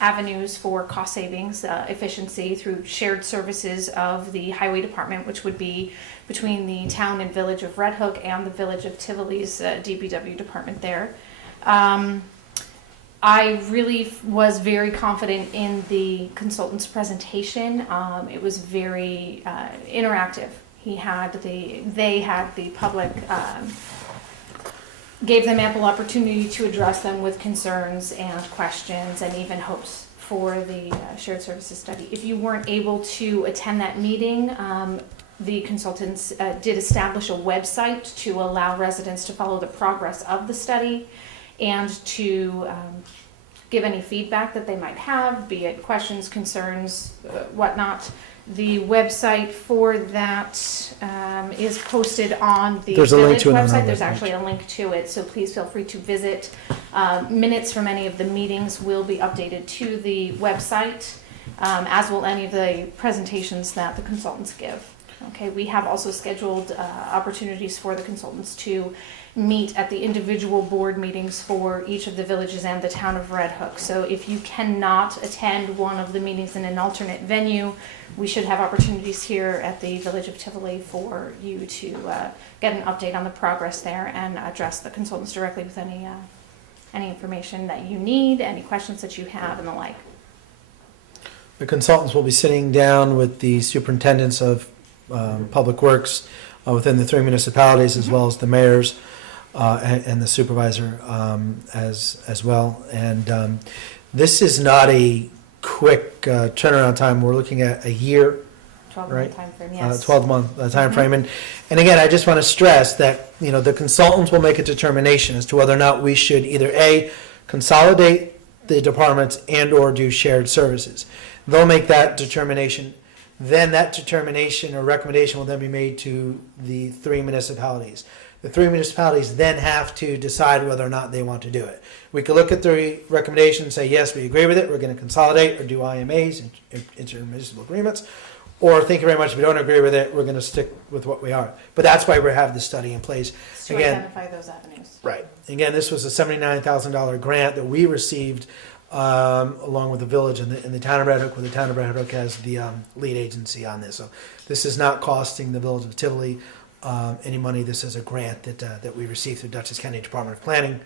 avenues for cost savings, efficiency through shared services of the highway department, which would be between the town and village of Red Hook and the village of Tivoli's DPW department there. I really was very confident in the consultant's presentation. It was very interactive. They had the public, gave them ample opportunity to address them with concerns and questions and even hopes for the shared services study. If you weren't able to attend that meeting, the consultants did establish a website to allow residents to follow the progress of the study and to give any feedback that they might have, be it questions, concerns, whatnot. The website for that is posted on the There's a link village to it on our website. There's webpage. actually a link to it, so please feel free to visit. Minutes from any of the meetings will be updated to the website, as will any of the presentations that the consultants give. Okay, we have also scheduled opportunities for the consultants to meet at the individual board meetings for each of the villages and the town of Red Hook. So if you cannot attend one of the meetings in an alternate venue, we should have opportunities here at the village of Tivoli for you to get an update on the progress there and address the consultants directly with any information that you need, any questions that you have, and the like. The consultants will be sitting down with the superintendents of Public Works within the 3 municipalities, as well as the mayors and the supervisor as well. And this is not a quick turnaround time. We're looking at a year, 12-month right? time frame, yes. 12-month time frame. And again, I just want to stress that, you know, the consultants will make a determination as to whether or not we should either A, consolidate the departments and or do shared services. They'll make that determination. Then that determination or recommendation will then be made to the 3 municipalities. The 3 municipalities then have to decide whether or not they want to do it. We could look at the recommendation and say, yes, we agree with it, we're going to consolidate or do IMAs, intermunicipal agreements, or thank you very much, if we don't agree with it, we're going to stick with what we are. But that's why we have the study in place. To identify those avenues. Right. Again, this was a $79,000 grant that we received along with the village and the town of Red Hook, where the town of Red Hook has the lead agency on this. So this is not costing the village of Tivoli any money. This is a grant that we received through Dutchess County Department of Planning.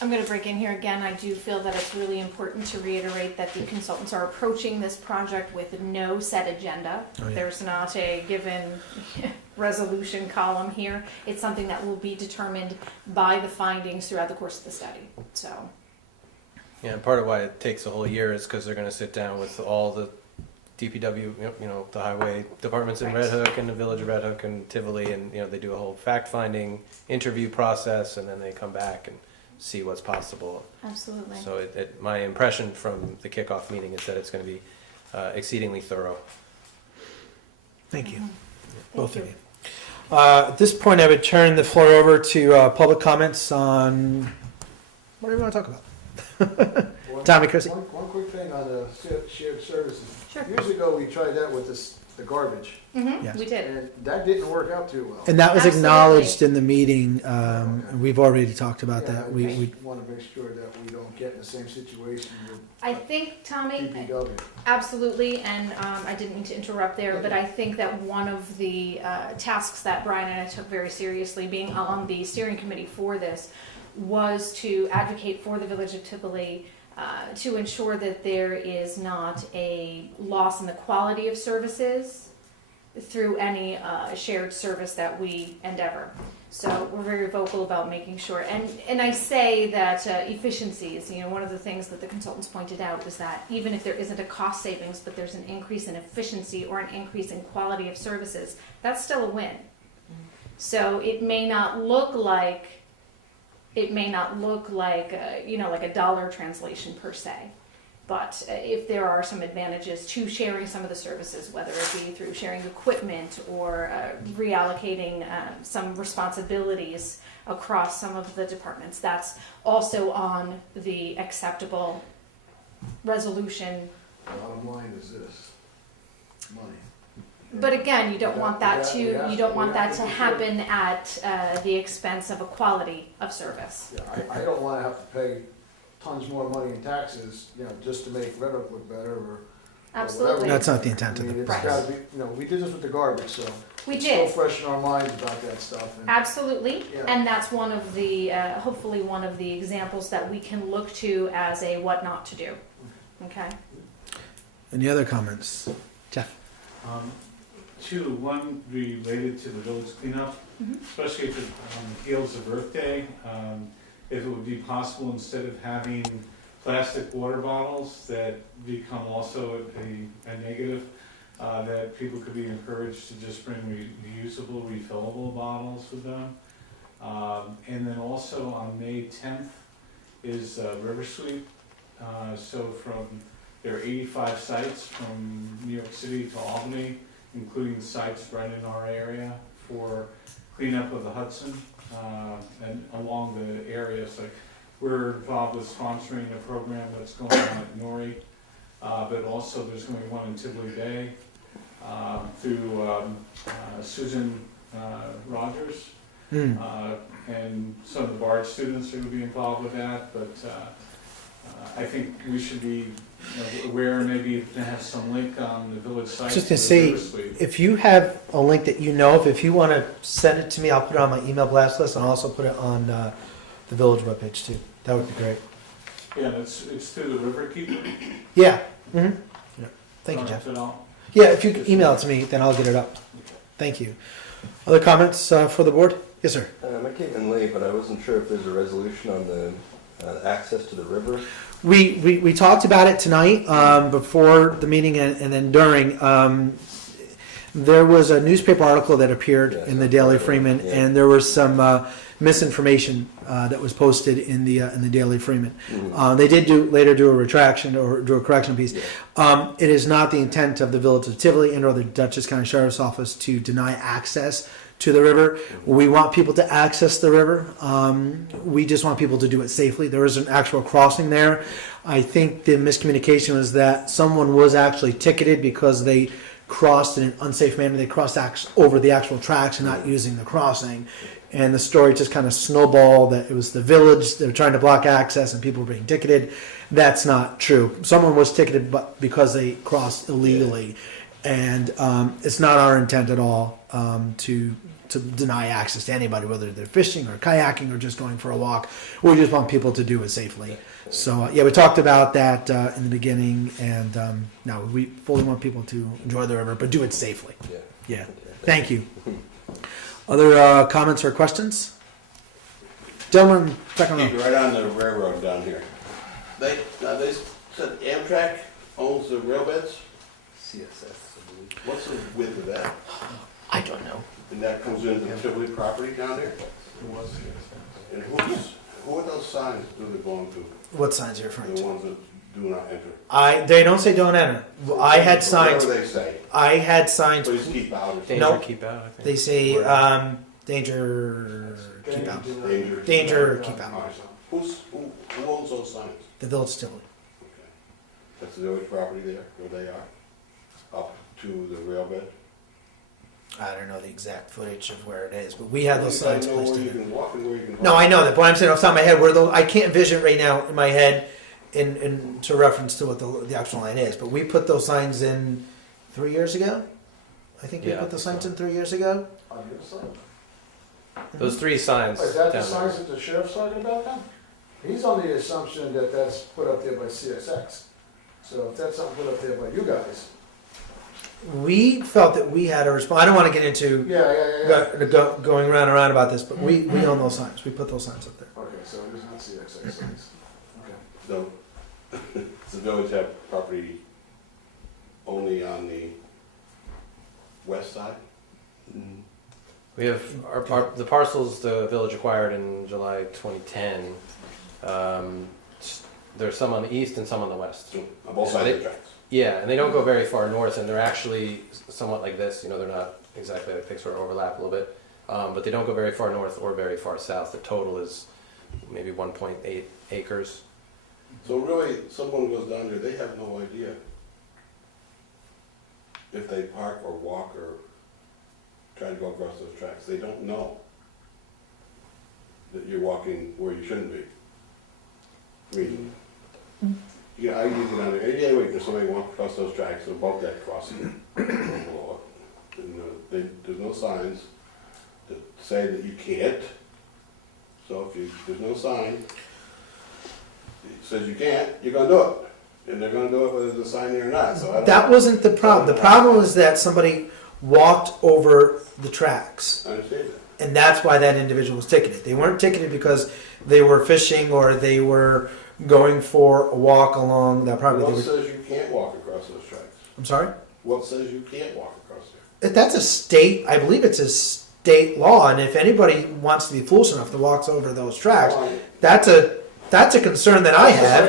I'm going to break in here again. I do feel that it's really important to reiterate that the consultants are approaching this project with no set agenda. Oh, yeah. There's not a given resolution column here. It's something that will be determined by the findings throughout the course of the study. So. Yeah, and part of why it takes a whole year is because they're going to sit down with all the DPW, the highway departments in Red Hook and the village of Red Hook and Tivoli, and they do a whole fact-finding interview process, and then they come back and see what's possible. Absolutely. So my impression from the kickoff meeting is that it's going to be exceedingly thorough. Thank you, Mm-hmm. both of you. At this point, I would turn the floor over to public comments on whatever you want to talk about. Tommy, Chrissy. One quick thing on the shared services. Sure. Years ago, we tried that with the garbage, Yes. We did. and that didn't work out too well. And that was Absolutely. acknowledged in the meeting. We've already talked about Yeah, that. I We just want to make sure that we don't get in the same situation with I think, Tommy, DPW. absolutely, and I didn't mean to interrupt there, but I think that one of the tasks that Brian and I took very seriously, being on the steering committee for this, was to advocate for the village of Tivoli to ensure that there is not a loss in the quality of services through any shared service that we endeavor. So we're very vocal about making sure, and I say that efficiencies, one of the things that the consultants pointed out was that even if there isn't a cost savings, but there's an increase in efficiency or an increase in quality of services, that's still a win. So it may not look like like a dollar translation per se, but if there are some advantages to sharing some of the services, whether it be through sharing equipment or reallocating some responsibilities across some of the departments, that's also on the acceptable resolution. Bottom line is this, money. But again, you don't want that We have to to happen at the expense of a quality of service. Yeah, I don't want to have to pay tons more money in taxes, just to make Red Hook look better or Absolutely. whatever. That's not the intent I of mean, the it's process. gotta be, we did this with the garbage, so We it's still did. fresh in our minds about that stuff. And Absolutely, Yeah. and that's one of the, hopefully one of the examples that we can look to as a what not to do. Okay? Any other comments? Jeff? Two, one related to the village cleanup, Mhm. especially if it heals a birthday. If it would be possible, instead of having plastic water bottles that become also a negative, that people could be encouraged to just bring reusable, refillable bottles with them. And then also on May 10th is River Sweep. So there are 85 sites from New York City to Albany, including sites right in our area for cleanup of the Hudson and along the area. So we're involved with sponsoring a program that's going on at Nori, but also there's going to be one in Tivoli Bay through Susan Rogers. And some of the Bard students are going to be involved with that, but I think we should be aware, maybe to have some link on the village site. Just to say, if you have a link that you know of, if you want to send it to me, I'll put it on my email blast list and I'll also put it on the village webpage too. That would be great. Yeah, it's through the River Keeper. Yeah. Yeah. Thank you, Jeff. Yeah, if you can email it to me, then I'll get it up. Thank you. Other comments for the board? Yes, sir. I came in late, but I wasn't sure if there's a resolution on the access to the river. We talked about it tonight before the meeting and then during. There was a newspaper article that appeared in the Daily Freeman, and there was some misinformation that was posted in the Daily Freeman. They did later do a retraction or do a correction piece. It is not the intent of the Village of Tivoli and or the Dutchess County Sheriff's Office to deny access to the river. We want people to access the river. We just want people to do it safely. There is an actual crossing there. I think the miscommunication was that someone was actually ticketed because they crossed in an unsafe manner. They crossed over the actual tracks and not using the crossing. And the story just kind of snowballed that it was the village, they were trying to block access and people were being ticketed. That's not true. Someone was ticketed because they crossed illegally. And it's not our intent at all to deny access to anybody, whether they're fishing or kayaking or just going for a walk. We just want people to do it safely. So we talked about that in the beginning, and no, we fully want people to enjoy the river, but do it safely. Yeah. Thank you. Other comments or questions? Gentlemen, second row. Keep right on the railroad down here. They said Amtrak owns the railbeds? CSS, I believe. What's the width of that? I don't know. And that comes into the Tivoli property down there? And who are those signs do they belong to? What signs are you referring The to? ones that do not enter? They don't say don't enter. I had signs. Whatever they say. I had signs. Please keep out. Or Danger, Nope. keep out, I think. They say danger, keep out. Danger. Danger, keep out. All right, so who owns those signs? The Village of Tivoli. Okay. That's the village property there, where they are, up to the railbed? I don't know the exact footage of where it is, but we had those signs I know placed where in you there. can walk and where you can. No, I know that, but I'm saying off the top of my head, where those, I can't envision right now in my head in to reference to what the actual line is, but we put those signs in 3 years ago. I think we Yeah, put the I signs think in 3 years ago. On your side. Those three signs Is that the down there. signs that the sheriff's talking about then? He's on the assumption that that's put up there by CSX. So if that's something put up there by you guys. We felt that we had a response. I don't want to get into going round and round about this, but we own those signs. We put those signs up there. Okay, so it is not CSX signs. Okay. So, does the village have property only on the west side? We have the parcels the village acquired in July 2010. There's some on the east and some on the west. So, on both sides of the tracks? Yeah, and they don't go very far north, and they're actually somewhat like this. You know, they're not exactly like they sort of overlap a little bit, but they don't go very far north or very far south. The total is maybe 1.8 acres. So really, someone goes down there, they have no idea if they park or walk or try to go across those tracks. They don't know that you're walking where you shouldn't be. I mean, I usually get down there any day of the week, there's somebody walking across those tracks, above that crossing, below it. And, there's no signs that say that you can't. So there's no sign that says you can't, you're gonna do it. And they're gonna do it whether there's a sign there or not, so I don't. That wasn't the problem. The problem was that somebody walked over the tracks. I understand that. And that's why that individual was ticketed. They weren't ticketed because they were fishing or they were going for a walk along that property. What says you can't walk across those tracks? I'm sorry? What says you can't walk across there? That's a state, I believe it's a state law, and if anybody wants to be foolish enough to walk over those tracks, that's a concern that I have,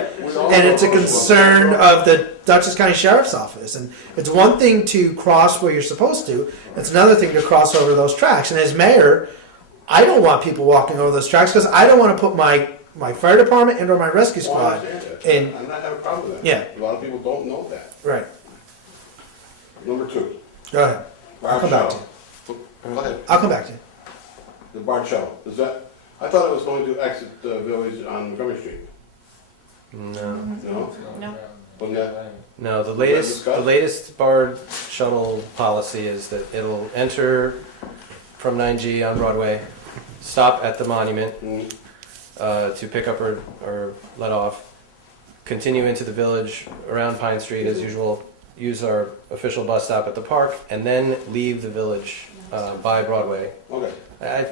and it's a concern of the Dutchess County Sheriff's Office. And it's one thing to cross where you're supposed to, it's another thing to cross over those tracks. And as mayor, I don't want people walking over those tracks because I don't want to put my fire department and or my rescue Well, I squad understand that. in. I'm not having a problem with that. Yeah. A lot of people don't know that. Right. Number 2. Go ahead. I'll come back to you. Go ahead. I'll come back to you. The barn shuttle, is that, I thought it was going to exit the village on Montgomery Street. No. No? No. Wasn't that? No, the discussed? latest barred shuttle policy is that it'll enter from 9G on Broadway, stop at the monument to pick up or let off, continue into the village around Pine Street as usual, use our official bus stop at the park, and then leave the village by Broadway. Okay.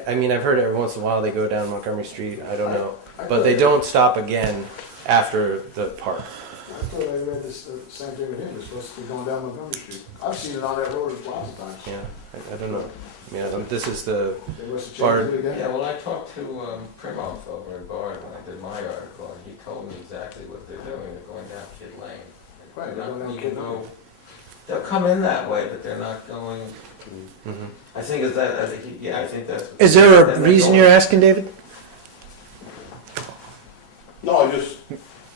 I mean, I've heard every once in a while they go down Montgomery Street. I don't know, but they don't stop again after the park. I thought I read this, the same thing with him, it's supposed to be going down Montgomery Street. I've seen it on that road lots of times. Yeah, I don't know. I mean, this is the They must have Bard. changed it again. Yeah, well, I talked to Primoff over at Bard when I did my article, and he told me exactly what they're doing. They're going down Kid Lane. Right, they're going down Even Kid though Lane. they'll come in that way, but they're not going. Mhm. I think is that. I think I think that's. Is there that a they're reason going. you're asking, David? No, I just,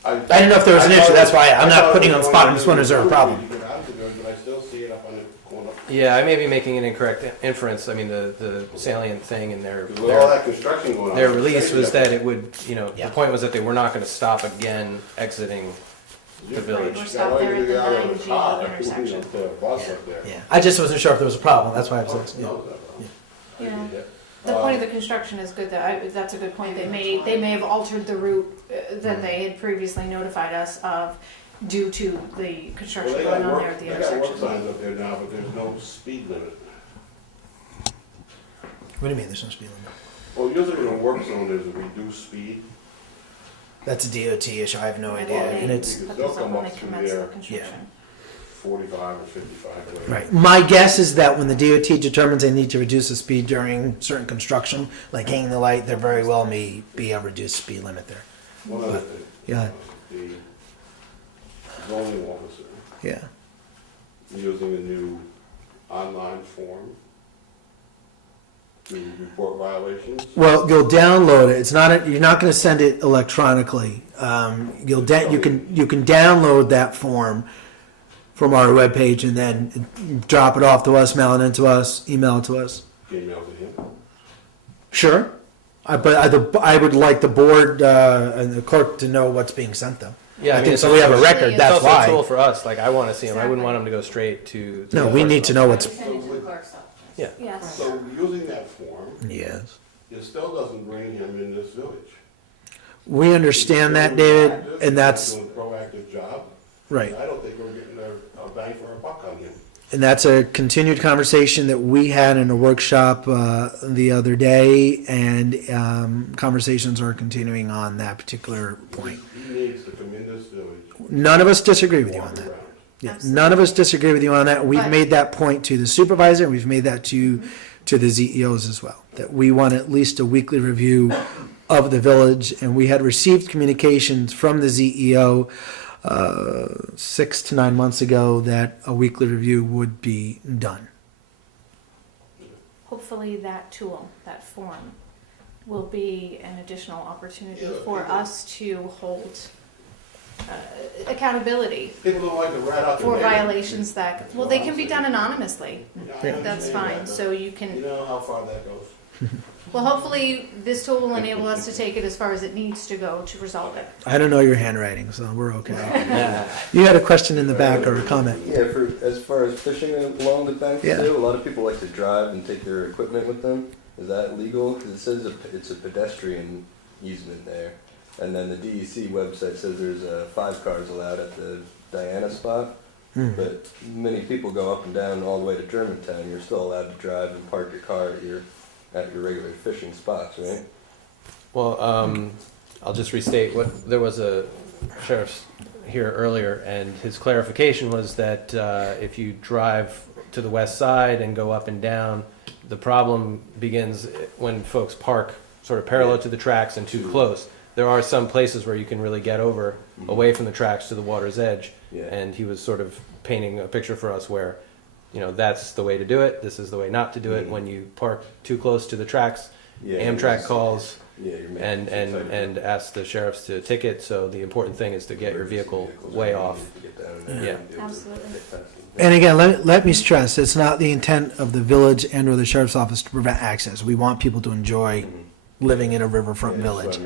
I didn't know if there was an issue, that's why I'm not putting you on the spot, I'm just wondering, is there a problem? You get out of the village, but I still see it up on the corner. Yeah, I may be making an incorrect inference. I mean, the salient thing in With all that construction going on. their it's release crazy was up that there. it would, the Yeah. point was that they were not going to stop again exiting the village. We're stopped there at the 9G intersection. Yeah. I just wasn't sure if there was a problem, that's why I was asking. Yeah. The point of the construction is good, that's a good point. They may have altered the route that they had previously notified us of due to the Well, construction they going got on there at the work, they got work intersection. signs up there now, but there's no speed limit. What do you mean there's no speed limit? Well, usually in a work zone, there's a reduced speed. That's a DOT issue, I have no idea, and it's, But They'll those are come when up they through commence the there. construction. 45 or 55. whatever. right. My guess is that when the DOT determines they need to reduce the speed during certain construction, like hanging the light, there very well may be a reduced speed limit there. One other thing. Yeah. The zoning officer Yeah. using a new online form to report violations. Well, you'll download it. It's not. You're not going to send it electronically. You can download that form from our webpage and then drop it off to us, mail it into us, email it to us. Email to him. Sure. But I would like the board and the clerk to know what's being sent though. Yeah, I mean, think it's so. We have a also- record. It's That's also a tool why. for us. Like, I want to see them. I wouldn't Exactly. want them to go straight to. No, we need to know what's. Send it to the clerk's office. Yeah. Yes. So using that form, Yes. it still doesn't bring him in this village. We understand that, David, and that's Doing a proactive job. right. I don't think we're getting a bang for our buck on him. And that's a continued conversation that we had in a workshop the other day, and conversations are continuing on that particular point. He needs to come in this village. None of us disagree with you on walk that. around. Yeah, none of us disagree with you on that. We've But- made that point to the supervisor, and we've made that to the ZEOs as well, that we want at least a weekly review of the village, and we had received communications from the ZEO 6 to 9 months ago that a weekly review would be done. Hopefully that tool, that form, will be an additional opportunity Yeah, for people- us to hold accountability People don't like to rat out their for neighbor. violations that, well, they can be done anonymously. Yeah, I That's understand fine, that, so you but can, You know how far that goes. Well, hopefully, this tool will enable us to take it as far as it needs to go to resolve it. I don't know your handwriting, so we're okay. You had a question in the back or a comment? Yeah, as far as fishing along the banks Yeah. too, a lot of people like to drive and take their equipment with them. Is that legal? Because it says it's a pedestrian easement there. And then the DEC website says there's 5 cars allowed at the Diana spot. But many people go up and down all the way to Germantown. You're still allowed to drive and park your car at your regular fishing spots, right? Well, I'll just restate there was a sheriff's here earlier, and his clarification was that if you drive to the west side and go up and down, the problem begins when folks park sort of parallel to the tracks and too close. There are some places where you can really get over away from the tracks to the water's edge, and he was sort of painting a picture for us where, that's the way to do it. This is the way not to do it. When you park too close to the tracks, Amtrak calls and asks the sheriffs to ticket. So the important thing is to get your vehicle way off. Yeah, Absolutely. And again, let me stress, it's not the intent of the village and or the sheriff's office to prevent access. We want people to enjoy living in a riverfront village.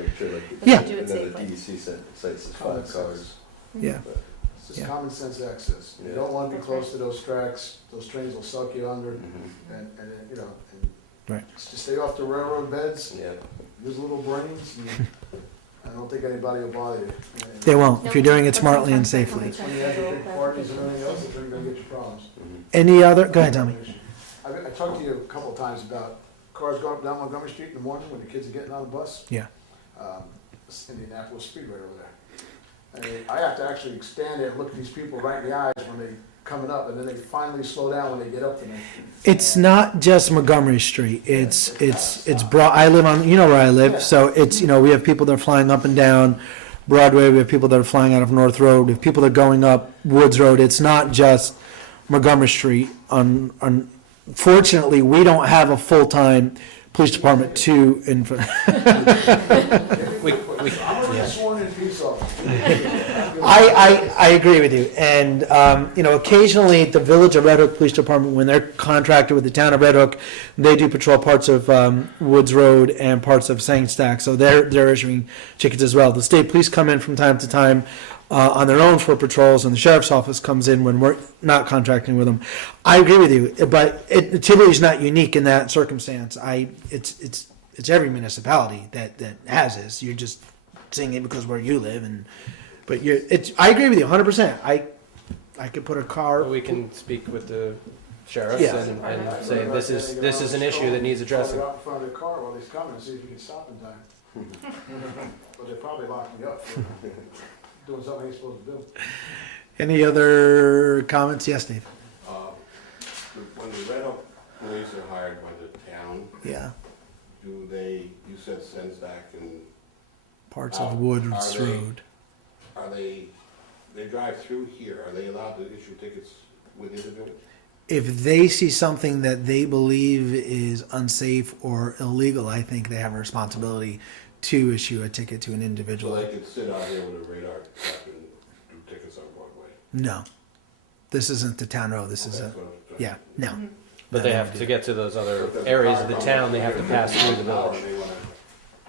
Yeah. And then the DEC cites 5 cars. Yeah. It's just common sense access. You don't want to be close to those tracks, those trains will suck you under, and Right. just stay off the railroad beds, Yeah. use little brains, and I don't think anybody will bother you. They won't, if you're doing it smartly and safely. When you have your big parties and everything else, you're gonna get your problems. Any other, go ahead, Tommy. I talked to you a couple of times about cars going up down Montgomery Street in the morning when the kids are getting on the bus. Yeah. Indianapolis Speedway over there. I have to actually stand there and look at these people right in the eyes when they coming up, and then they finally slow down when they get up to me. It's not just Montgomery Street. It's broad. I live on, where I live, so it's, we have people that are flying up and down Broadway. We have people that are flying out of North Road. We have people that are going up Woods Road. It's not just Montgomery Street. Unfortunately, we don't have a full-time police department to. Sworn in peace officer. I agree with you, and occasionally the Village of Red Hook Police Department, when they're contracted with the town of Red Hook, they do patrol parts of Woods Road and parts of Sangstack, so they're issuing tickets as well. The state police come in from time to time on their own for patrols, and the sheriff's office comes in when we're not contracting with them. I agree with you, but Tivoli's not unique in that circumstance. It's every municipality that has this. You're just seeing it because where you live, I agree with you 100%. I could put a car. we can speak with the sheriffs Yeah. and say this is an issue that needs addressing. Get out in front of the car while he's coming and see if you can stop in time. But they probably locked me up for doing something I ain't supposed to do. Any other comments? Yes, Dave. When the Red Hook police are hired by the town, Yeah. do they, you said Sensback and Parts of Woods Are they- Road. are they drive through here, are they allowed to issue tickets within the village? If they see something that they believe is unsafe or illegal, I think they have a responsibility to issue a ticket to an So individual. they could sit out here with a radar trap and do tickets on Broadway? No. This isn't the town road. This is That's a, what I'm trying yeah, no. But they have to get to those other areas of the town. They have to pass through the village. They wanna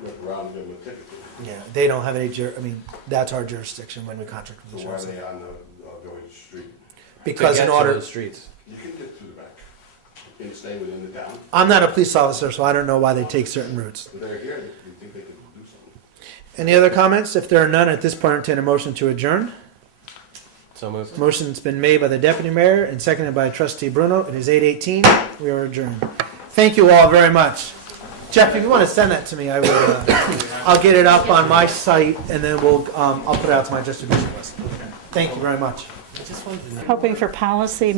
rip around and give them a ticket. Yeah, they don't have any, that's our jurisdiction when we contract with the So why are sheriff's. they on the village street? Because to in get to order, those streets. You can get through the back and stay within the town. I'm not a police officer, so I don't know why they take certain routes. They're here, you think they could do something? Any other comments? If there are none, at this point, entertain a motion to adjourn. So moved. Motion's been made by the deputy mayor and seconded by trustee Bruno. It is 8:18. We are adjourned. Thank you all very much. Jeff, if you want to send that to me, I will. I'll get it up on my site, and then I'll put it out to my distribution list. Thank you very much. Hoping for policy